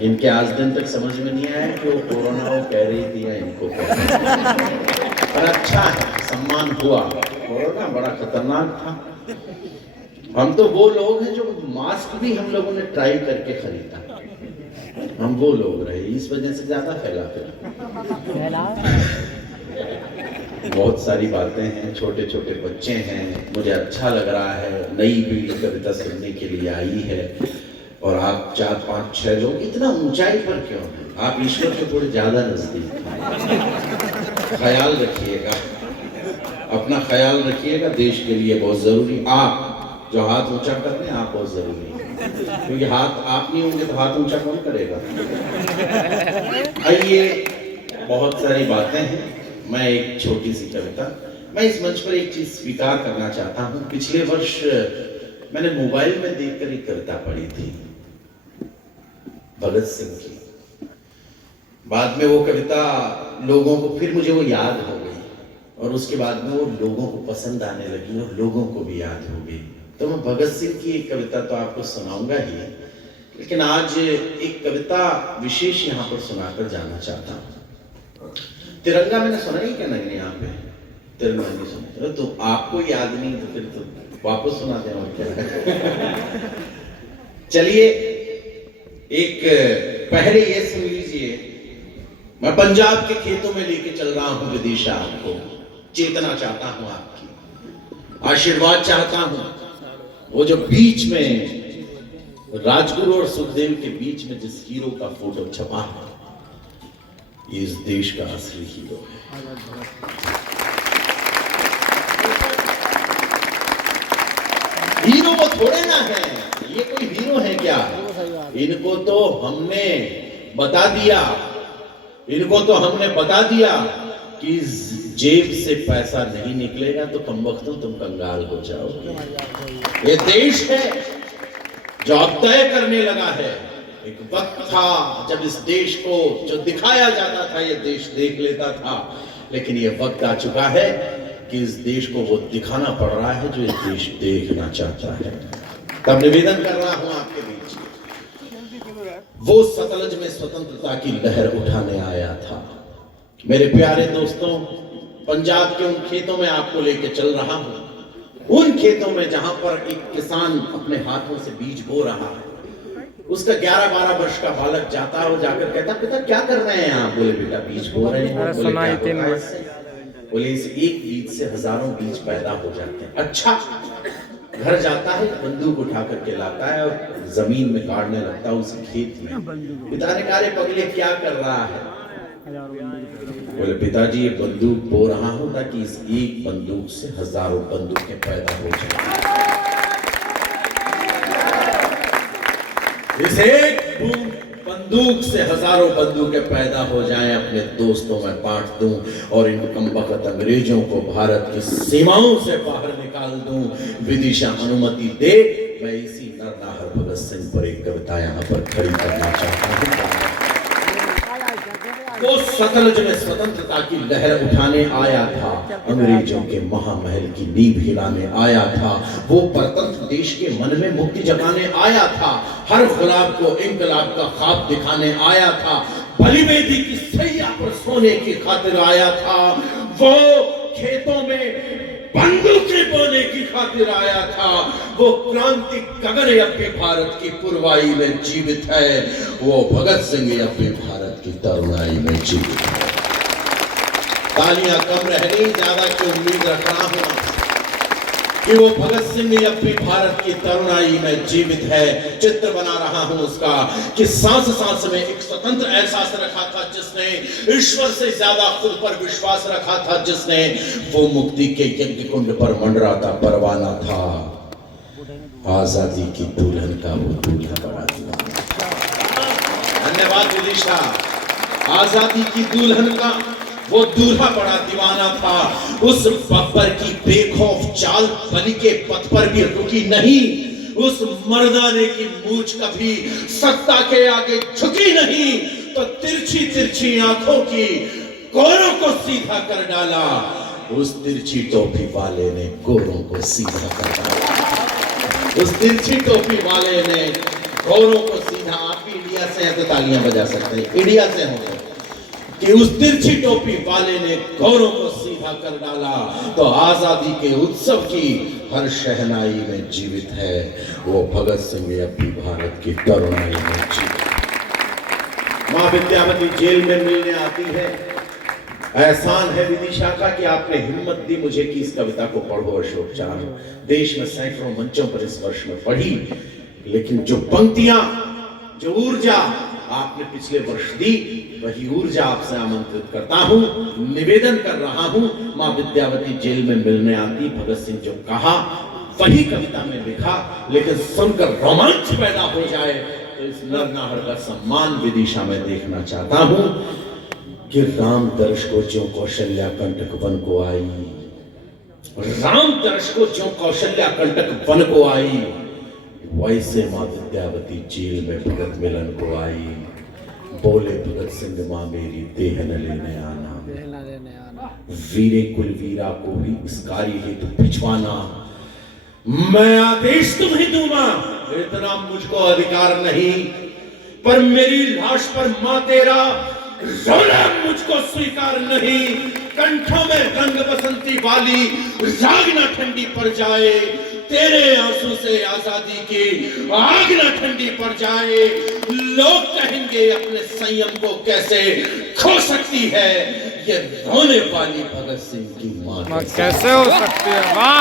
इनके आज दिन तक समझ में नहीं आया कि वो कोरोना वो कह रही थी या इनको कह रही थी। पर अच्छा है, सम्मान हुआ। कोरोना बड़ा खतरनाक था। हम तो वो लोग हैं जो मास्क भी हम लोगों ने ट्राई करके खरीदा, हम वो लोग रहे, इस वजह से ज्यादा फैला फिर। बहुत सारी बातें हैं, छोटे छोटे बच्चे हैं, मुझे अच्छा लग रहा है, नई पीढ़ी कविता सुनने के लिए आई है। और आप 4, 5, 6 लोग इतना ऊंचाई पर क्यों हैं? आप ईश्वर के थोड़े ज्यादा नजदीक हैं। ख्याल रखिएगा, अपना ख्याल रखिएगा, देश के लिए बहुत जरूरी। आप जो हाथ ऊंचा कर रहे हैं, आप बहुत जरूरी है, क्योंकि हाथ आप नहीं होंगे तो हाथ ऊंचा कौन करेगा? आइए, बहुत सारी बातें हैं। मैं एक छोटी सी कविता, मैं इस मंच पर एक चीज स्वीकार करना चाहता हूँ। पिछले वर्ष मैंने मोबाइल में देखकर एक कविता पढ़ी थी भगत सिंह की। बाद में वो कविता लोगों को, फिर मुझे वो याद हो गई, और उसके बाद में वो लोगों को पसंद आने लगी और लोगों को भी याद हो गई। तो मैं भगत सिंह की एक कविता तो आपको सुनाऊंगा ही, लेकिन आज एक कविता विशेष यहाँ पर सुनाकर जाना चाहता हूँ। तिरंगा मैंने सुना ही क्या नहीं यहाँ पे? तिरंगा नहीं सुना, तो आपको याद नहीं तो फिर तो वापस सुना दें और क्या। चलिए एक पहले ये सुन लीजिए। मैं पंजाब के खेतों में लेके चल रहा हूं विदिशा, आपको चेतना चाहता हूं, आपकी आशीर्वाद चाहता हूं। वो जो बीच में राजगुरु और सुखदेव के बीच में जिस हीरो का फोटो छपा है, ये इस देश का असली हीरो है। हीरो वो थोड़े ना है, ये कोई हीरो है क्या? इनको तो हमने बता दिया, इनको तो हमने बता दिया कि जेब से पैसा नहीं निकलेगा तो कमबख्तों तुम कंगाल हो जाओगे। ये देश है जो अब तय करने लगा है। एक वक्त था जब इस देश को जो दिखाया जाता था ये देश देख लेता था, लेकिन ये वक्त आ चुका है कि इस देश को वो दिखाना पड़ रहा है जो ये देश देखना चाहता है। तब निवेदन कर रहा हूं आपके बीच, वो सतलज में स्वतंत्रता की लहर उठाने आया था। मेरे प्यारे दोस्तों, पंजाब के उन खेतों में आपको लेके चल रहा हूं, उन खेतों में जहां पर एक किसान अपने हाथों से बीज बो रहा है। उसका 11-12 वर्ष का बालक जाता है और जाकर कहता, पिता क्या कर रहे हैं आप? बोले बेटा बीज बो रहे हैं। बोले इस एक बीज से हजारों बीज पैदा हो जाते हैं। अच्छा। घर जाता है, बंदूक उठा करके लाता है और जमीन में गाड़ने लगता है उसी खेत में। पिता ने कहा, पगले क्या कर रहा है? बोले पिताजी ये बंदूक बो रहा हूं ताकि इस एक बंदूक से हजारों बंदूकें पैदा हो जाए। इस एक बंदूक से हजारों बंदूकें पैदा हो जाएं, अपने दोस्तों में बांट दूं और इन कमबख्त अंग्रेजों को भारत की सीमाओं से बाहर निकाल दूं। विदिशा अनुमति दे, मैं इसी नरनाहर भगत सिंह पर एक कविता यहाँ पर खड़ी करना चाहता हूँ। वो सतलज में स्वतंत्रता की लहर उठाने आया था, अंग्रेजों के महामहल की नींव हिलाने आया था। वो परतंत्र देश के मन में मुक्ति जगाने आया था, हर गुलाब को इंकलाब का ख्वाब दिखाने आया था, बलिवेदी की सैया पर सोने की खातिर आया था। वो खेतों में बंदूकें बोने की खातिर आया था। वो क्रांति गगन अब भी भारत की पुरवाई में जीवित है। वो भगत सिंह अब भी भारत की तरुणाई में जीवित है। तालियां कम रह गई, ज्यादा की उम्मीद रख रहा हूं कि वो भगत सिंह अब भी भारत की तरुणाई में जीवित है। चित्र बना रहा हूं उसका कि सांस सांस में एक स्वतंत्र एहसास रखा था जिसने, ईश्वर से ज्यादा खुद पर विश्वास रखा था जिसने। वो मुक्ति के यज्ञ कुंड पर मंडराता परवाना था, आजादी की दुल्हन का वो दूल्हा बड़ा दीवाना। धन्यवाद विदिशा। आजादी की दुल्हन का वो दूल्हा बड़ा दीवाना था। उस बब्बर की बेखौफ चाल बलि के पथ पर भी रुकी नहीं। उस मर्दाने की मूंछ कभी सत्ता के आगे झुकी नहीं। तो तिरछी तिरछी आंखों की गोरों को सीधा कर डाला। उस तिरछी टोपी वाले ने गोरों को सीधा कर डाला। उस तिरछी टोपी वाले ने गोरों को सीधा। आप भी इंडिया से हैं तो तालियां बजा सकते हैं, इंडिया से हो कि उस तिरछी टोपी वाले ने गौरों को सीधा कर डाला। तो आजादी के उत्सव की हर शहनाई में जीवित है। वो भगत सिंह अब भी भारत की तरुणाई में जीवित है। मां विद्यावती जेल में मिलने आती है। एहसान है विदिशा का कि आपने हिम्मत दी मुझे कि इस कविता को पढ़ो अशोक चार। देश में सैकड़ों मंचों पर इस वर्ष में पढ़ी, लेकिन जो पंक्तियां, जो ऊर्जा आपने पिछले वर्ष दी, वही ऊर्जा आपसे आमंत्रित करता हूं, निवेदन कर रहा हूं। मां विद्यावती जेल में मिलने आती, भगत सिंह जो कहा वही कविता में लिखा, लेकिन सुनकर रोमांच पैदा हो जाए तो इस नरनाहर का सम्मान विदिशा में देखना चाहता हूं कि राम दर्श को ज्यों कौशल्या कंटक वन को आई, राम दर्श को ज्यों कौशल्या कंटक वन को आई, वैसे मां विद्यावती जेल में भगत मिलन को आई। बोले भगत सिंह मां मेरी देह न लेने आना, वीरे कुलवीरा को भी इस कार्य हेतु भिजवाना। मैं आदेश तुम्हें दूंगा, इतना मुझको अधिकार नहीं, पर मेरी लाश पर मां तेरा रोना मुझको स्वीकार नहीं। कंठों में रंग बसंती वाली रागना ठंडी पड़ जाए, तेरे आंसू से आजादी की आग न ठंडी पड़ जाए। लोग कहेंगे अपने संयम को कैसे खो सकती है ये रोने वाली भगत सिंह की मां कैसे हो सकती है। वाह,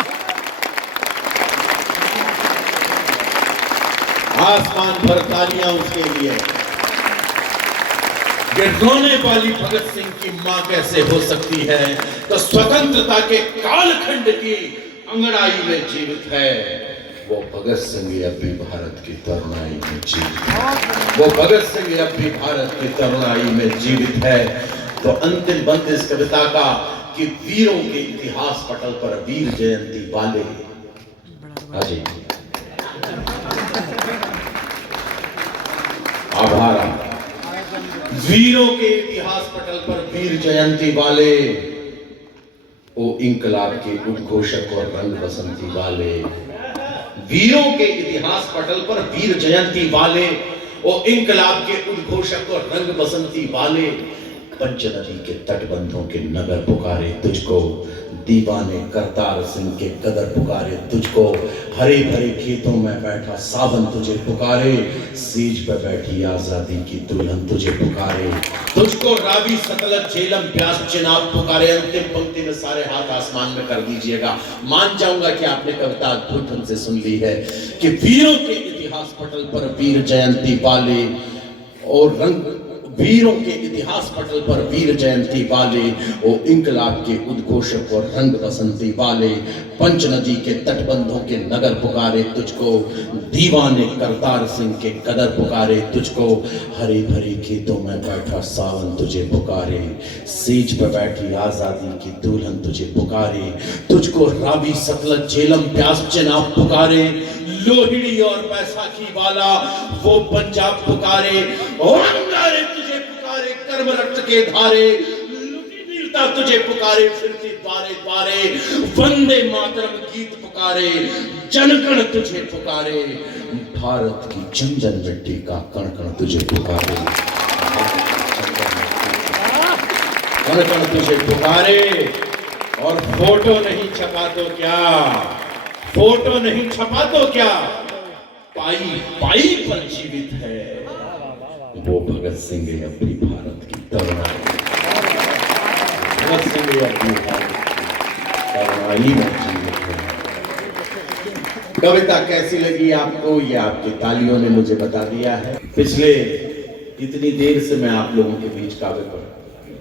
आसमान भर तालियां उसके लिए। ये रोने वाली भगत सिंह की मां कैसे हो सकती है तो स्वतंत्रता के कालखंड की अंगड़ाई में जीवित है। वो भगत सिंह अब भी भारत की तरुणाई में जीवित है। वो भगत सिंह अब भी भारत की तरुणाई में जीवित है। तो अंतिम बंद इस कविता का कि वीरों के इतिहास पटल पर वीर जयंती वाले। अजय आभार। वीरों के इतिहास पटल पर वीर जयंती वाले, ओ इंकलाब के उद्घोषक और रंग बसंती वाले। वीरों के इतिहास पटल पर वीर जयंती वाले, ओ इंकलाब के उद्घोषक और रंग बसंती वाले। पंचनदी के तटबंधों के नगर पुकारे तुझको, दीवाने करतार सिंह के कदर पुकारे तुझको। हरे भरे खेतों में बैठा सावन तुझे पुकारे, सीज पे बैठी आजादी की दुल्हन तुझे पुकारे। तुझको रावी सतलज झेलम प्यास चिनाब पुकारे। अंतिम पंक्ति में सारे हाथ आसमान में कर दीजिएगा। मान जाऊंगा कि आपने कविता अद्भुत ढंग से सुन ली है कि वीरों के इतिहास पटल पर वीर जयंती वाले और रंग, वीरों के इतिहास पटल पर वीर जयंती वाले, ओ इंकलाब के उद्घोषक और रंग बसंती वाले। पंचनदी के तटबंधों के नगर पुकारे तुझको, दीवाने करतार सिंह के कदर पुकारे तुझको। हरे भरे खेतों में बैठा सावन तुझे पुकारे, सीज पर बैठी आजादी की दुल्हन तुझे पुकारे। तुझको रावी सतलज झेलम प्यास चिनाब पुकारे, लोहिड़ी और बैसाखी वाला वो पंजाब पुकारे। और अंगारे तुझे पुकारे, कर्म रक्त के धारे, लुटी वीरता तुझे पुकारे, फिरती द्वारे द्वारे। वंदे मातरम गीत पुकारे, जनगण तुझे पुकारे। भारत की चंदन मिट्टी का कण कण तुझे पुकारे, कण कण तुझे पुकारे। और फोटो नहीं छपा तो क्या, फोटो नहीं छपा तो क्या, पाई पाई पर जीवित है वो भगत सिंह अब भी भारत की तरुणाई। भगत सिंह अब भी भारत की तरुणाई में जीवित है। कविता कैसी लगी आपको ये आपकी तालियों ने मुझे बता दिया है। पिछले इतनी देर से मैं आप लोगों के बीच काव्य पढ़।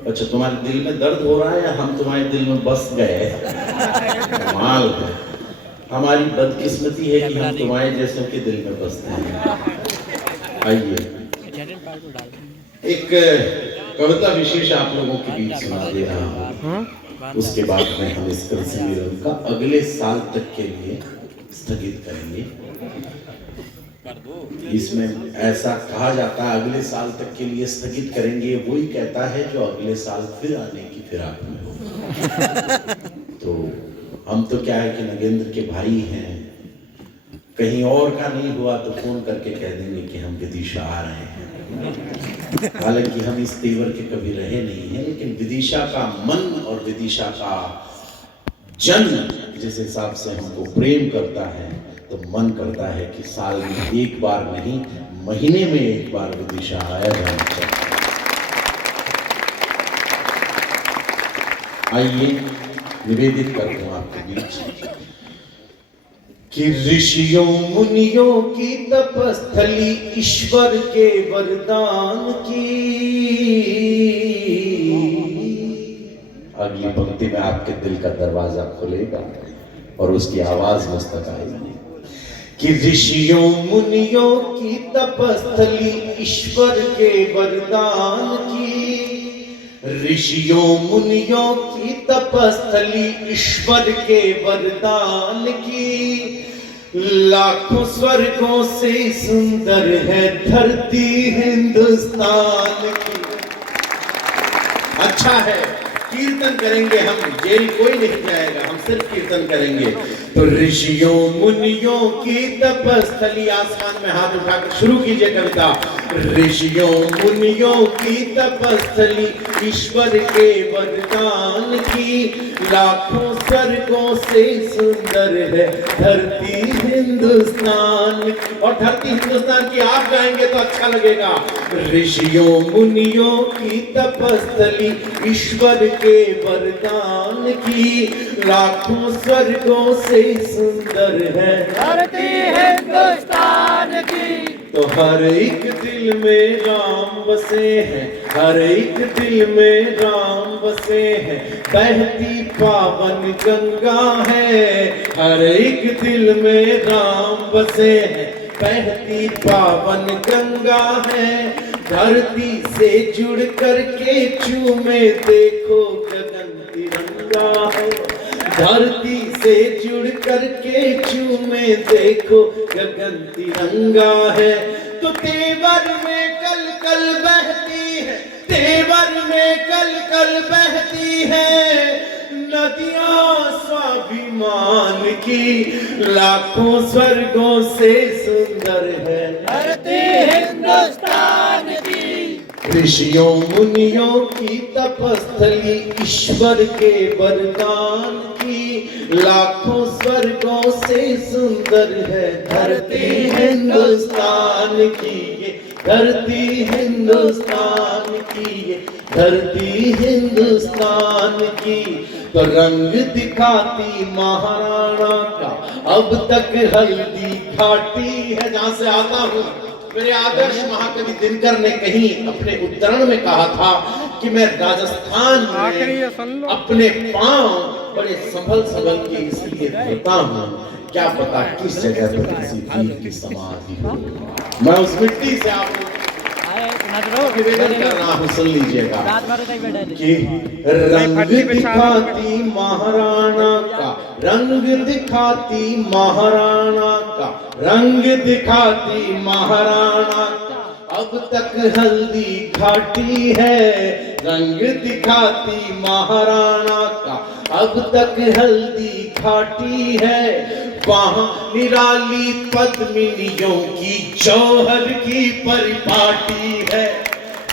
अच्छा, तुम्हारे दिल में दर्द हो रहा है या हम तुम्हारे दिल में बस गए? कमाल है, हमारी बदकिस्मती है कि हम तुम्हारे जैसों के दिल में बसते हैं। आइए एक कविता विशेष आप लोगों के बीच सुना दे रहा हूँ, उसके बाद में हम इस सम्मेलन का अगले साल तक के लिए स्थगित करेंगे। इसमें ऐसा कहा जाता है अगले साल तक के लिए स्थगित करेंगे, वही कहता है जो अगले साल फिर आने की फिराक में हो। तो हम तो क्या है कि नगेंद्र के भाई हैं, कहीं और का नहीं हुआ तो फोन करके कह देंगे कि हम विदिशा आ रहे हैं। हालांकि हम इस तेवर के कभी रहे नहीं हैं, लेकिन विदिशा का मन और विदिशा का जन जिस हिसाब से हमको प्रेम करता है तो मन करता है कि साल में एक बार नहीं, महीने में एक बार विदिशा आया जाना चाहिए। आइए निवेदित करता हूं आपके बीच कि ऋषियों मुनियों की तपस्थली ईश्वर के वरदान की। अगली पंक्ति में आपके दिल का दरवाजा खुलेगा और उसकी आवाज मुझ तक आएगी कि ऋषियों मुनियों की तपस्थली ईश्वर के वरदान की। ऋषियों मुनियों की तपस्थली ईश्वर के वरदान की। लाखों स्वर्गों से सुंदर है धरती हिंदुस्तान की। अच्छा है, कीर्तन करेंगे हम, जेल कोई नहीं जाएगा, हम सिर्फ कीर्तन करेंगे। तो ऋषियों मुनियों की तपस्थली, आसमान में हाथ उठाकर शुरू कीजिए कविता। ऋषियों मुनियों की तपस्थली ईश्वर के वरदान की, लाखों स्वर्गों से सुंदर है धरती हिंदुस्तान। और धरती हिंदुस्तान की आप गाएंगे तो अच्छा लगेगा। ऋषियों मुनियों की तपस्थली ईश्वर के वरदान की, लाखों स्वर्गों से सुंदर है धरती हिंदुस्तान की। तो हर एक दिल में राम बसे हैं, हर एक दिल में राम बसे हैं, बहती पावन गंगा है। हर एक दिल में राम बसे हैं, बहती पावन गंगा है। धरती से जुड़ करके चूमे देखो गगन तिरंगा है। धरती से जुड़ करके चूमे देखो गगन तिरंगा है। तो तेवर में कल कल बहती है, तेवर में कल कल बहती है नदियां स्वाभिमान की, लाखों स्वर्गों से सुंदर है धरती हिंदुस्तान की। ऋषियों मुनियों की तपस्थली ईश्वर के वरदान की, लाखों स्वर्गों से सुंदर है धरती हिंदुस्तान की। ये धरती हिंदुस्तान की, ये धरती हिंदुस्तान की। तो रंग दिखाती महाराणा का अब तक हल्दी घाटी है। जहां से आता हूं, मेरे आदर्श महाकवि दिनकर ने कहीं अपने उद्धरण में कहा था कि मैं राजस्थान में अपने पांव बड़े संभल संभल के इसलिए धरता हूं, क्या पता किस जगह पर किसी वीर की समाधि हो। मैं उस मिट्टी से आपको निवेदन कर रहा हूं, सुन लीजिएगा कि रंग दिखाती महाराणा का, रंग दिखाती महाराणा का, रंग दिखाती महाराणा का अब तक हल्दी घाटी है। रंग दिखाती महाराणा का अब तक हल्दी घाटी है। वहां निराली पद्मिनियों की जौहर की परिपाटी है।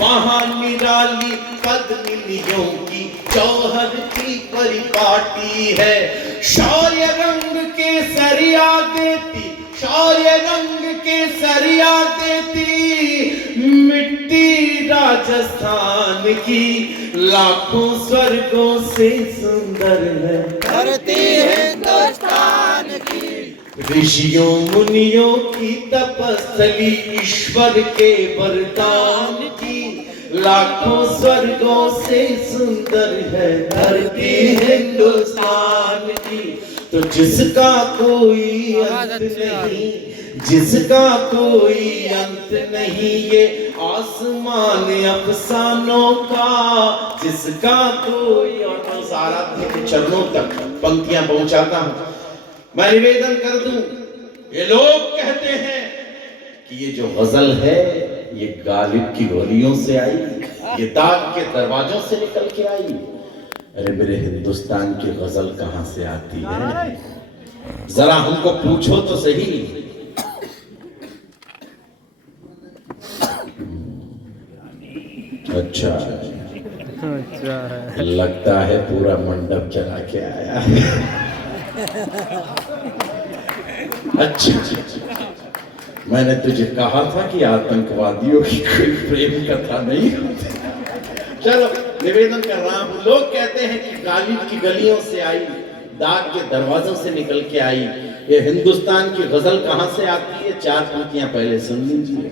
वहां निराली पद्मिनियों की जौहर की परिपाटी है। शौर्य रंग के सरिया देती, शौर्य रंग के सरिया देती मिट्टी राजस्थान की, लाखों स्वर्गों से सुंदर है धरती हिंदुस्तान की। ऋषियों मुनियों की तपस्थली ईश्वर के वरदान की, लाखों स्वर्गों से सुंदर है धरती हिंदुस्तान की। तो जिसका कोई अंत नहीं, जिसका कोई अंत नहीं, ये आसमान अफसानों का, जिसका कोई। और मैं उस आराध्य के चरणों तक पंक्तियां पहुंचाता हूं। मैं निवेदन कर दूं, ये लोग कहते हैं कि ये जो गजल है ये गालिब की गोलियों से आई, ये दाग के दरवाजों से निकल के आई। अरे मेरे हिंदुस्तान की गजल कहां से आती है? जरा हमको पूछो तो सही। अच्छा लगता है पूरा मंडप जला के आया है। अच्छा, मैंने तुझे कहा था कि आतंकवादियों की कोई प्रेम कथा नहीं होती। चलो निवेदन कर रहा हूं। लोग कहते हैं कि गालिब की गलियों से आई, दाग के दरवाजों से निकल के आई। ये हिंदुस्तान की गजल कहां से आती है? चार पंक्तियां पहले सुन लीजिए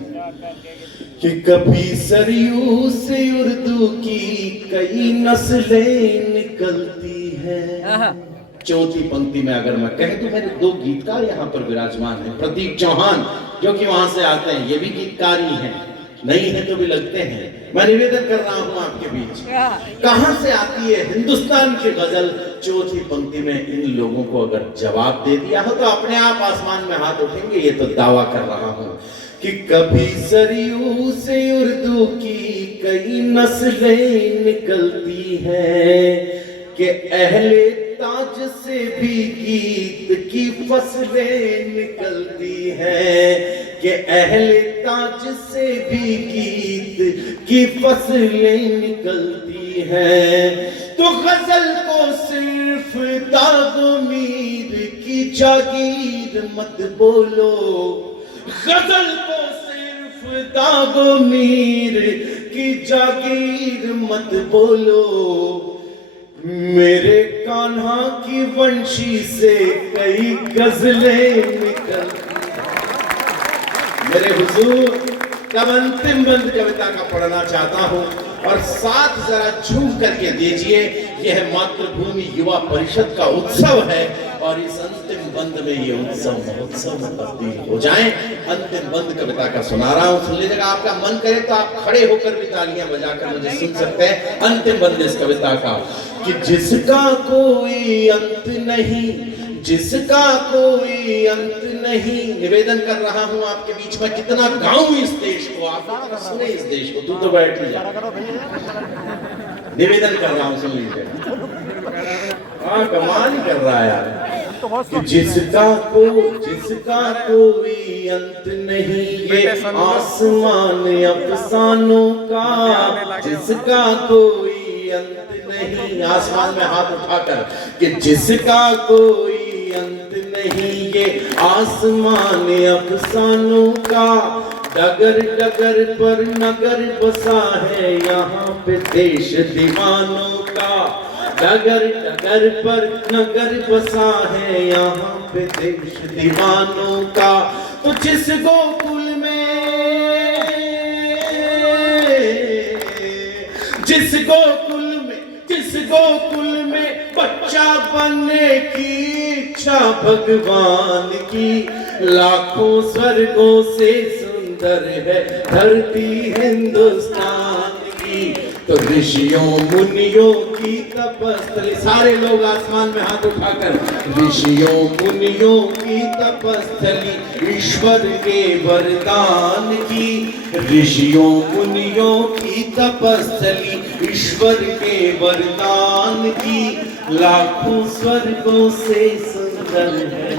कि कभी सरयू से उर्दू की कई नस्लें निकलती हैं। चौथी पंक्ति में अगर मैं कह दूं, मेरे दो गीतकार यहाँ पर विराजमान हैं। प्रतीक चौहान जो कि वहां से आते हैं, ये भी गीतकार ही हैं, नहीं है तो भी लगते हैं। मैं निवेदन कर रहा हूं आपके बीच, कहां से आती है हिंदुस्तान की गजल? चौथी पंक्ति में इन लोगों को अगर जवाब दे दिया हो तो अपने आप आसमान में हाथ उठेंगे। ये तो दावा कर रहा हूं कि कभी सरयू से उर्दू की कई नस्लें निकलती हैं, कि अहले ताज से भी गीत की फसलें निकलती हैं, कि अहले ताज से भी गीत की फसलें निकलती हैं। तो गजल को सिर्फ दाग-ओ-मीर की जागीर मत बोलो, गजल को सिर्फ दाग-ओ-मीर की जागीर मत बोलो। मेरे कान्हा की वंशी से कई गजलें निकलती। मेरे हुजूर तब अंतिम बंद कविता का पढ़ना चाहता हूं और साथ जरा झूम करके दीजिए। यह मातृभूमि युवा परिषद का उत्सव है और इस अंतिम बंद में ये उत्सव महोत्सव में तब्दील हो जाए। अंतिम बंद कविता का सुना रहा हूं, सुन लीजिएगा। आपका मन करे तो आप खड़े होकर भी तालियां बजाकर मुझे सुन सकते हैं। अंतिम बंद इस कविता का कि जिसका कोई अंत नहीं, जिसका कोई अंत नहीं। निवेदन कर रहा हूं आपके बीच में, कितना गाऊं इस देश को, आप सुने इस देश को। तू तो बैठ ही जा, निवेदन कर रहा हूं, सुन लीजिए। हाँ, कमाल ही कर रहा है यार। कि जिसका कोई अंत नहीं, ये आसमान अफसानों का, जिसका कोई अंत नहीं। आसमान में हाथ उठाकर कि जिसका कोई अंत नहीं, ये आसमान अफसानों का। डगर डगर पर नगर बसा है यहाँ पे देश दीवानों का। डगर डगर पर नगर बसा है यहाँ पे देश दीवानों का। तो जिस गोकुल में बच्चा बनने की इच्छा भगवान की, लाखों स्वर्गों से सुंदर है धरती हिंदुस्तान की। तो ऋषियों मुनियों की तपस्थली, सारे लोग आसमान में हाथ उठाकर, ऋषियों मुनियों की तपस्थली ईश्वर के वरदान की। ऋषियों मुनियों की तपस्थली ईश्वर के वरदान की, लाखों स्वर्गों से सुंदर है।